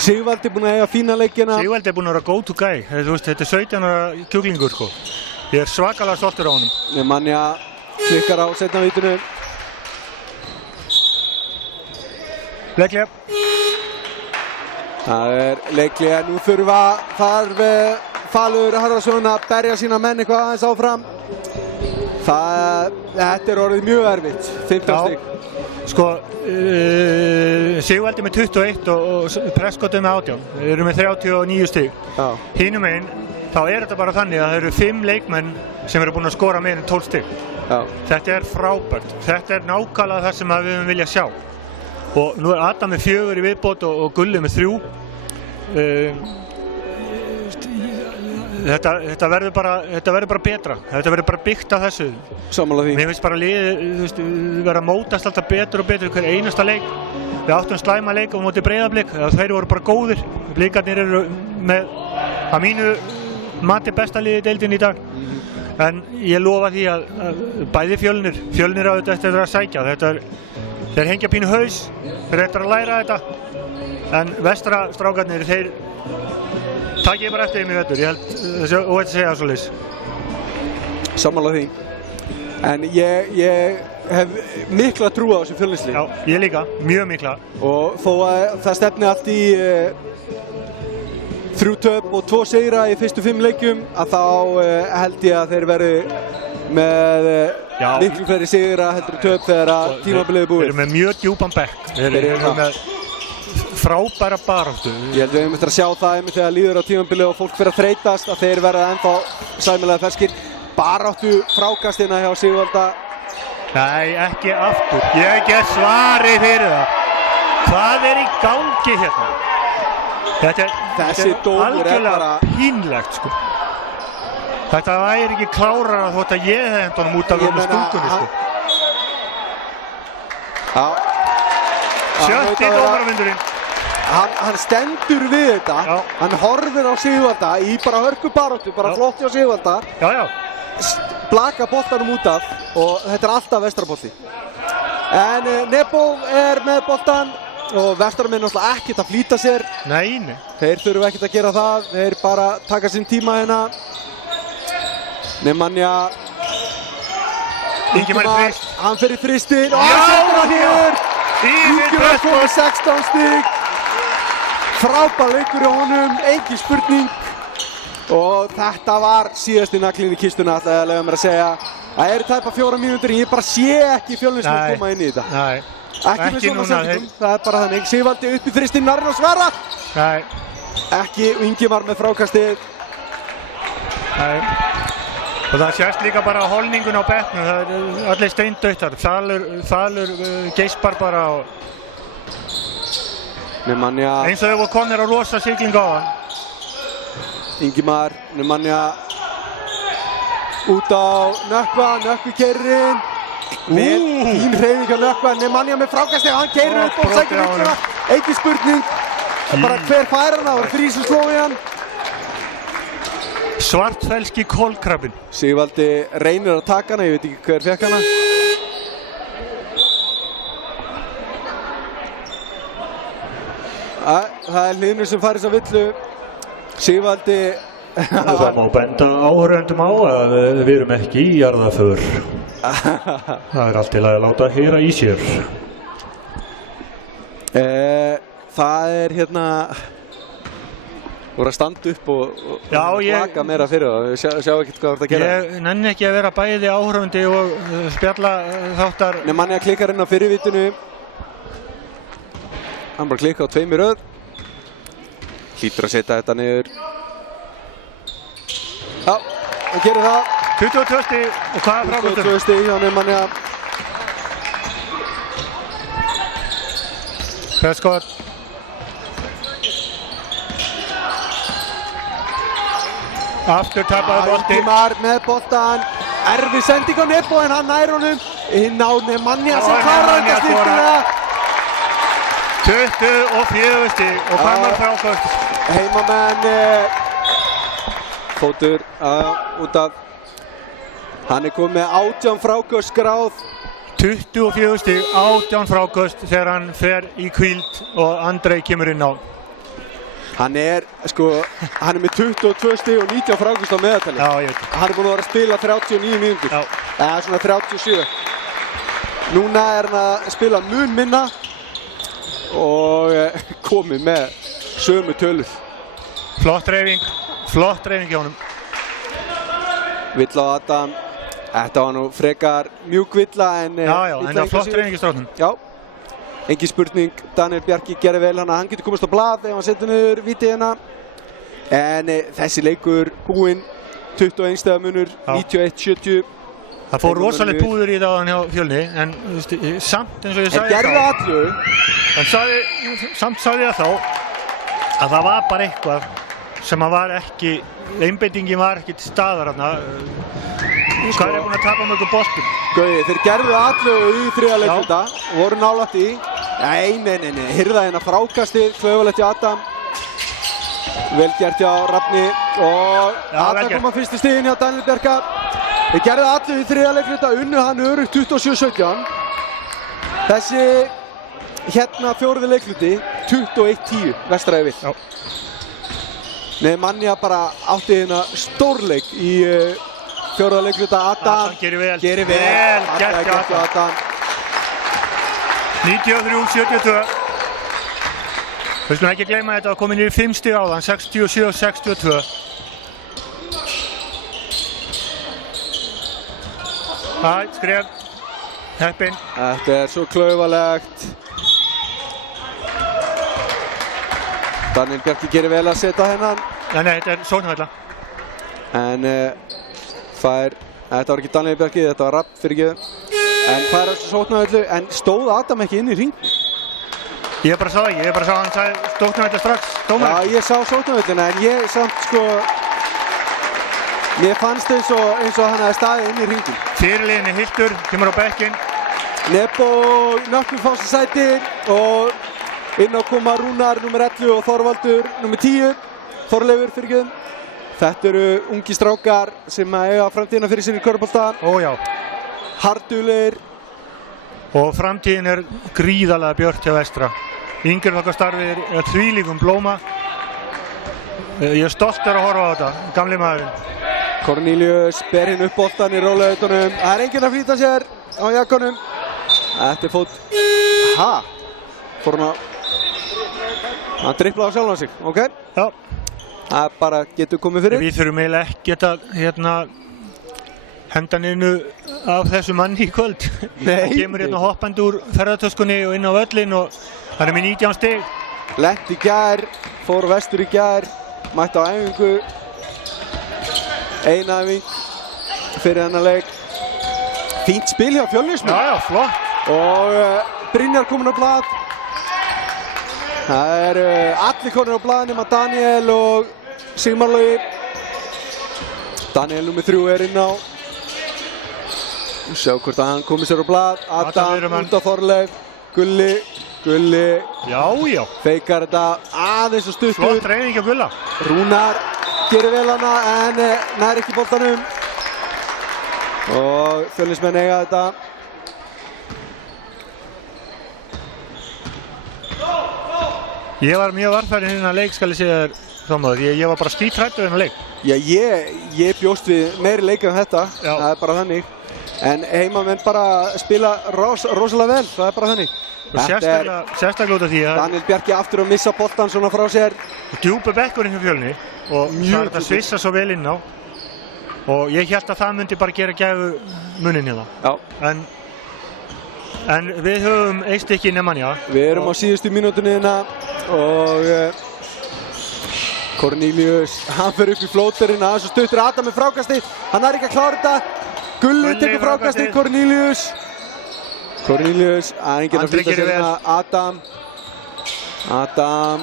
Sigvaldi búinn að eiga fína leikina. Sigvaldi er búinn að vera go to guy. Þetta er 17 ára kjúklingur sko. Ég er svakalega stoltur á honum. Nemanja klikkar á seinna vítinu. Leiklega. Það er leiklega. Nú þarf Falur Harðarsson að berja sína menn eitthvað aðeins áfram. Þetta er orðið mjög erfitt. 15 stig. Sko, Sigvaldi með 21 og Prescott með 18. Þeir eru með 39 stig. Já. Hinum einn, þá er þetta bara þannig að það eru 5 leikmenn sem eru búin að skora meira en 12 stig. Já. Þetta er frábært. Þetta er nákvæmlega það sem við höfum viljað sjá. Og nú er Adam með 4 í viðbót og Gulli með 3. Þetta verður bara betra. Þetta verður bara byggt af þessu. Sammála því. Mér finnst bara liðið vera að mótast alltaf betur og betur hver einasta leik. Við áttum slæma leik á móti Breiðablik. Þeir voru bara góðir. Blikarnir eru með að mínu mati besta liðið í deildinni í dag. En ég lofa því að bæði Fjölnir á þetta eftir að sækja. Þeir hengja pínu haus, þeir eftir að læra þetta. En vestra strákarnir, þeir takk ég bara eftir þeim í vetur. Ég held óhætt að segja það svoleiðis. Sammála því. En ég hef mikla trú á þessu Fjölnislið. Já, ég líka, mjög mikla. Og þó að það stefni allt í 3 töp og 2 sigra í fyrstu 5 leikjum, að þá held ég að þeir verði með miklu fleiri sigra heldur töp þegar að tímabilið er búið. Þeir eru með mjög djúpan bekk. Þeir eru með frábæra baráttu. Ég held við hefum eftir að sjá það einmitt þegar líður á tímabilið og fólk fyrir að þreytast að þeir verða ennþá sæmilega ferskir. Baráttu frákastina hjá Sigvalda. Nei, ekki aftur. Ég get svarið fyrir það. Hvað er í gangi hérna? Þessi dómur er bara pínlegt sko. Þetta væri ekki klárara þótt að ég hefði hendt honum út af stúkunni sko. Sjötti dómaramundurinn. Hann stendur við þetta. Já. Hann horfir á Sigvalda í bara hörku baráttu, bara flott hjá Sigvalda. Já. Blaka boltanum út af og þetta er alltaf vestrabolti. En Nebo er með boltan og vestaramenn náttúrulega ekkert að flýta sér. Nei. Þeir þurfu ekkert að gera það, þeir bara taka sinn tíma hérna. Nemanja Ingimar í frist. Hann fer í fristinn og Já, hann setur hann hér. Ingimar komið 16 stig. Frábær leikur hjá honum, engin spurning. Og þetta var síðasti naglinn í kistuna, ætlaði að leyfa mér að segja. Það eru tæpa 4 mínútur, ég bara sé ekki Fjölnismenn koma inn í þetta. Nei. Ekki með svona sendingum, það er bara þannig. Sigvaldi upp í fristinn, Narinn og Sverra. Nei. Ekki, Ingimar með frákastið. Nei. Og það sést líka bara á holningun á bekknum, það er allir steindautar. Þalur geispar bara og Nemanja. eins og þau voru komnir á rosa sigling á hann. Ingimar, Nemanja út á Nökkva, Nökkvi keyrir inn. Fín hreyfing hjá Nökkva, Nemanja með frákastið, hann keyrir upp og sækir vitsuna. Engin spurning, bara hver fær hann, það var þrír sem sló í hann. Svartfelski kolkrabbinn. Sigvaldi reynir að taka hana, ég veit ekki hver fekk hana. Það er Hlynur sem fær þessa villu. Sigvaldi. Það má benda áhorfendum á að við erum ekki í jarðaför. Það er allt til að láta heyra í sér. Það er hérna voru að standa upp og plaka meira fyrir það, sjá ekkert hvað þú ert að gera. Ég nenni ekki að vera bæði áhorfandi og spjalla þáttar. Nei, manni að klikkar inn á fyrirvitinu. Hann bara klikka á 2 í röð. Hlýtur að setja þetta niður. Já, hann gerir það. 22 stig og hvað er frákvæmstum? 22 stig hjá Nemanja. Prescott. Aftur tapaði bolti. Valdimar með boltan. Erfið sending á Nebo en hann nær honum inn á Nemanja sem klarar þetta snyrtilega. 24 stig og hvað er frákvæmstum? Heimamenn fótur út af hann er komið með 18 fráköst skráð. 24 stig, 18 fráköst þegar hann fer í hvíld og Andrei kemur inn á. Hann er með 22 stig og 19 fráköst á meðaltali. Já, ég veit. Hann er búinn að vera að spila 39 mínútur. Já. Eða svona 37. Núna er hann að spila mun minna og komið með sömu tölur. Flott reyfing hjá honum. Villa á Adam. Þetta var nú frekar mjúk villa en... Já, en það var flott reyfing í stráknum. Já. Engin spurning, Daniel Bjarki gerði vel hann getur komist á blað ef hann setur niður vítið hérna. En þessi leikur búinn, 21 stiga munur, 91-70. Það fór rosalega púður í þetta hjá Fjölni, en samt eins og ég sagði samt sagði ég þá að það var bara eitthvað sem að var ekki, einbeitingin var ekki til staðar þarna. Hvað er búinn að tapa mörgum boltum? Gauði, þeir gerðu allu í þriðja leikluta og voru nálægt í. Nei, hirða hérna frákastið, klaufalegt hjá Adam. Vel gert hjá Rafni og Adam kom að fyrstu stiginn hjá Daniel Bjarka. Þeir gerðu allu í þriðja leikluta, unnu hann örugt 27-17. Þessi hérna fjórði leikluti, 21-10, Vestræði vill. Nemanja bara átti hérna stórleik í fjórða leikluta. Adam gerir vel. Gert hjá Adam. 93-72. Við skulum ekki gleyma að þetta var komin í 5 stig áðan, 67-62. Skref, heppinn. Þetta er svo klaufalegt. Daniel Bjarki gerir vel að setja hennan. Nei, þetta er sóknarvella. En þetta var ekki Daniel Bjarki, þetta var Rapp fyrirgefðu. En fær þessu sóknarvellu, en stóð Adam ekki inn í hring? Ég bara sá ekki, hann sagði sóknarvella strax, dómarinn. Já, ég sá sóknarvelluna, en ég samt mér fannst eins og hann hefði staðið inn í hringin. Fyrirliðinni Hildur, kemur á bekkinn. Nebo nökknum fá sér sæti og inn á koma Rúnar, nr. 11 og Þorvaldur, nr. 10. Þorleifur fyrirgefðu. Þetta eru ungi strákar sem eiga framtíðina fyrir sér í körfubolta. Ó já. Hardulegir. Og framtíðin er gríðarlega björt hjá Vestra. Yngirflokkarstarfið er þvílíkum blóma. Ég er stoltur að horfa á þetta, gamli maðurinn. Cornelius ber hinn upp boltan í rólautunum. Það er enginn að flýta sér á jakkanum. Þetta er fót. Fór hann dribblaði á sjálfan sig, ok? Já. Það bara getur komið fyrir. Við þurfum eiginlega ekkert að henda niðnu af þessu manni í kvöld. Nei. Hann kemur hérna hoppandi úr ferðartöskunni og inn á völlinn og hann er með 19 stig. Lent í gær, fór vestur í gær, mætti á æfingu. Ein æfing fyrir þennan leik. Fínt spil hjá Fjölnismenn. Já, flott. Og Brynjar kominn á blað. Það eru allir konur á blað nema Daniel og Sigmar Logi. Daniel nr. 3 er inn á. Sjá hvort að hann komið sér á blað. Adam út á Þorleif. Gulli. Já. Feikar þetta aðeins og stuttur. Flott reyning á Gulla. Rúnar gerir vel hana en nær ekki boltanum. Og Fjölnismenn eiga þetta. Ég var mjög varfærinn innan leik, skal ég segja þér, Þormóður. Ég var bara skíthræddur innan leik. Já, ég bjóst við meiri leik en þetta. Já. Það er bara þannig. En heimamenn bara spila rosalega vel, það bara þannig. Og sérstaklega út af því að Daniel Bjarki aftur að missa boltan svona frá sér. Djúpi bekkurinn hjá Fjölni og það er þetta svissa svo vel inn á. Og ég hélt að það myndi bara gera gæfu muninn hérna. Já. En við höfum eitt stykki Nemanja. Við erum á síðustu mínútunni hérna og Cornelius, hann fer upp í flóterinn, aðeins og stuttur Adam með frákasti. Hann er ekki að klára þetta. Gulli tekur frákasti, Cornelius. Cornelius, enginn að flýta sér hérna. Adam.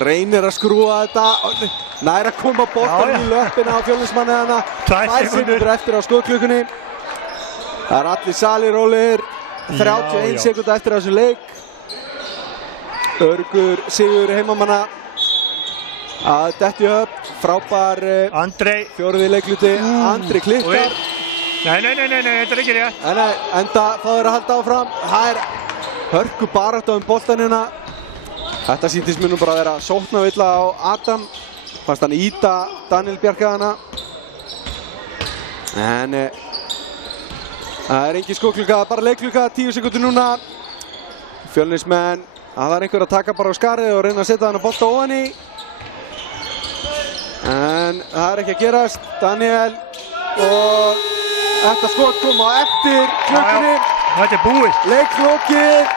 Reynir að skrúa þetta. Nær að koma boltan í löppina á Fjölnismanni hana. 2 sekúndur eftir á skoðklukkunni. Það er allir salir rólegir. 31 sekúndur eftir á þessum leik. Örgur sigur heimamanna að detti upp. Frábær fjórði leikluti. Andri klikkar. Nei, þetta er ekki rétt. Enda það að halda áfram. Það er hörku barátta boltan hérna. Þetta sýntist mér nú bara að vera sóknarvilla á Adam. Fannst hann íta Daniel Bjarka hana. En það er engin skóklukka, bara leikklukka, 10 sekúndur núna. Fjölnismenn, það er einhver að taka bara á skarið og reyna að setja hann að bolta ofan í. En það er ekki að gerast. Daniel og þetta skot kom á eftir klukkunni. Þetta er búið. Leiklokið.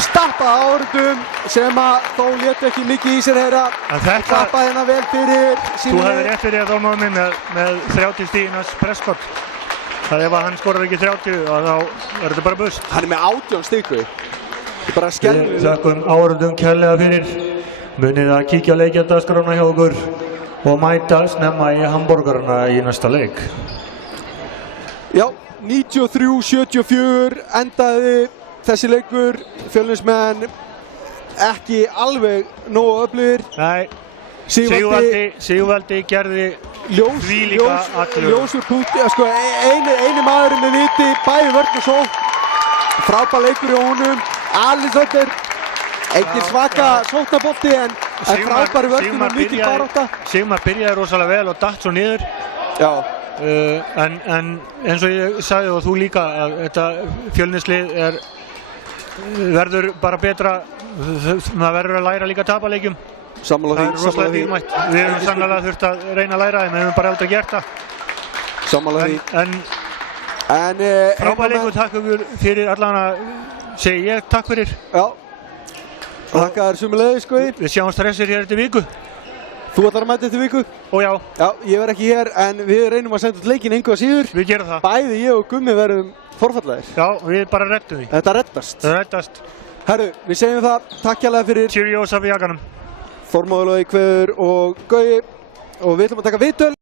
Stappað áhorfendum sem að þó létu ekki mikið í sér heyra. Stappaði hérna vel fyrir sínu. Þú hefði rétt fyrir að dómaðu mig með 30 stíðinans presskott. Það ef hann skorar ekki 30 þá er þetta bara bust. Hann er með 18 stig. Þetta er bara skelfileg. Við þökkum áhorfendum kærlega fyrir. Munið að kíkja á leikjadagskránna hjá okkur og mæta snemma í hamborgarana í næsta leik. Já, 93-74 endaði þessi leikur. Fjölnismenn ekki alveg nógu öflugir. Nei, Sigvaldi gerði þvílíka atlögu. Ljósur punkti, sko, eini maðurinn með viti, bæði vörn og sókn. Frábær leikur í honum. Alisson, engin svaka sóknarbolti en frábæri vörn og mikil barátta. Sigmar byrjaði rosalega vel og datt svo niður. Já. En eins og ég sagði og þú líka að þetta Fjölnislið verður bara betra. Maður verður að læra líka að tapa leikjum. Sammála því. Það er rosalega dýrmætt. Við hefum sannlega þurft að reyna að læra þeim, við hefum bara aldrei gert það. Sammála því. En frábær leikur, takk fyrir allan að segja ég takk fyrir. Já. Takk að þér sömuleiðis, sko. Við sjáum stressir hér eftir viku. Þú ætlar að mæta eftir viku? Ó já. Já, ég verð ekki hér en við reynum að senda út leikinn engu að síður. Við gerum það. Bæði ég og Gummi verðum forfallaðir. Já, við bara reddum því. Þetta reddast. Það reddast. Herru, við segjum það. Takk hérlega fyrir. Cheerios af jakanum. Þormóður, Kveður og Gaui og við ætlum að taka viðtöl.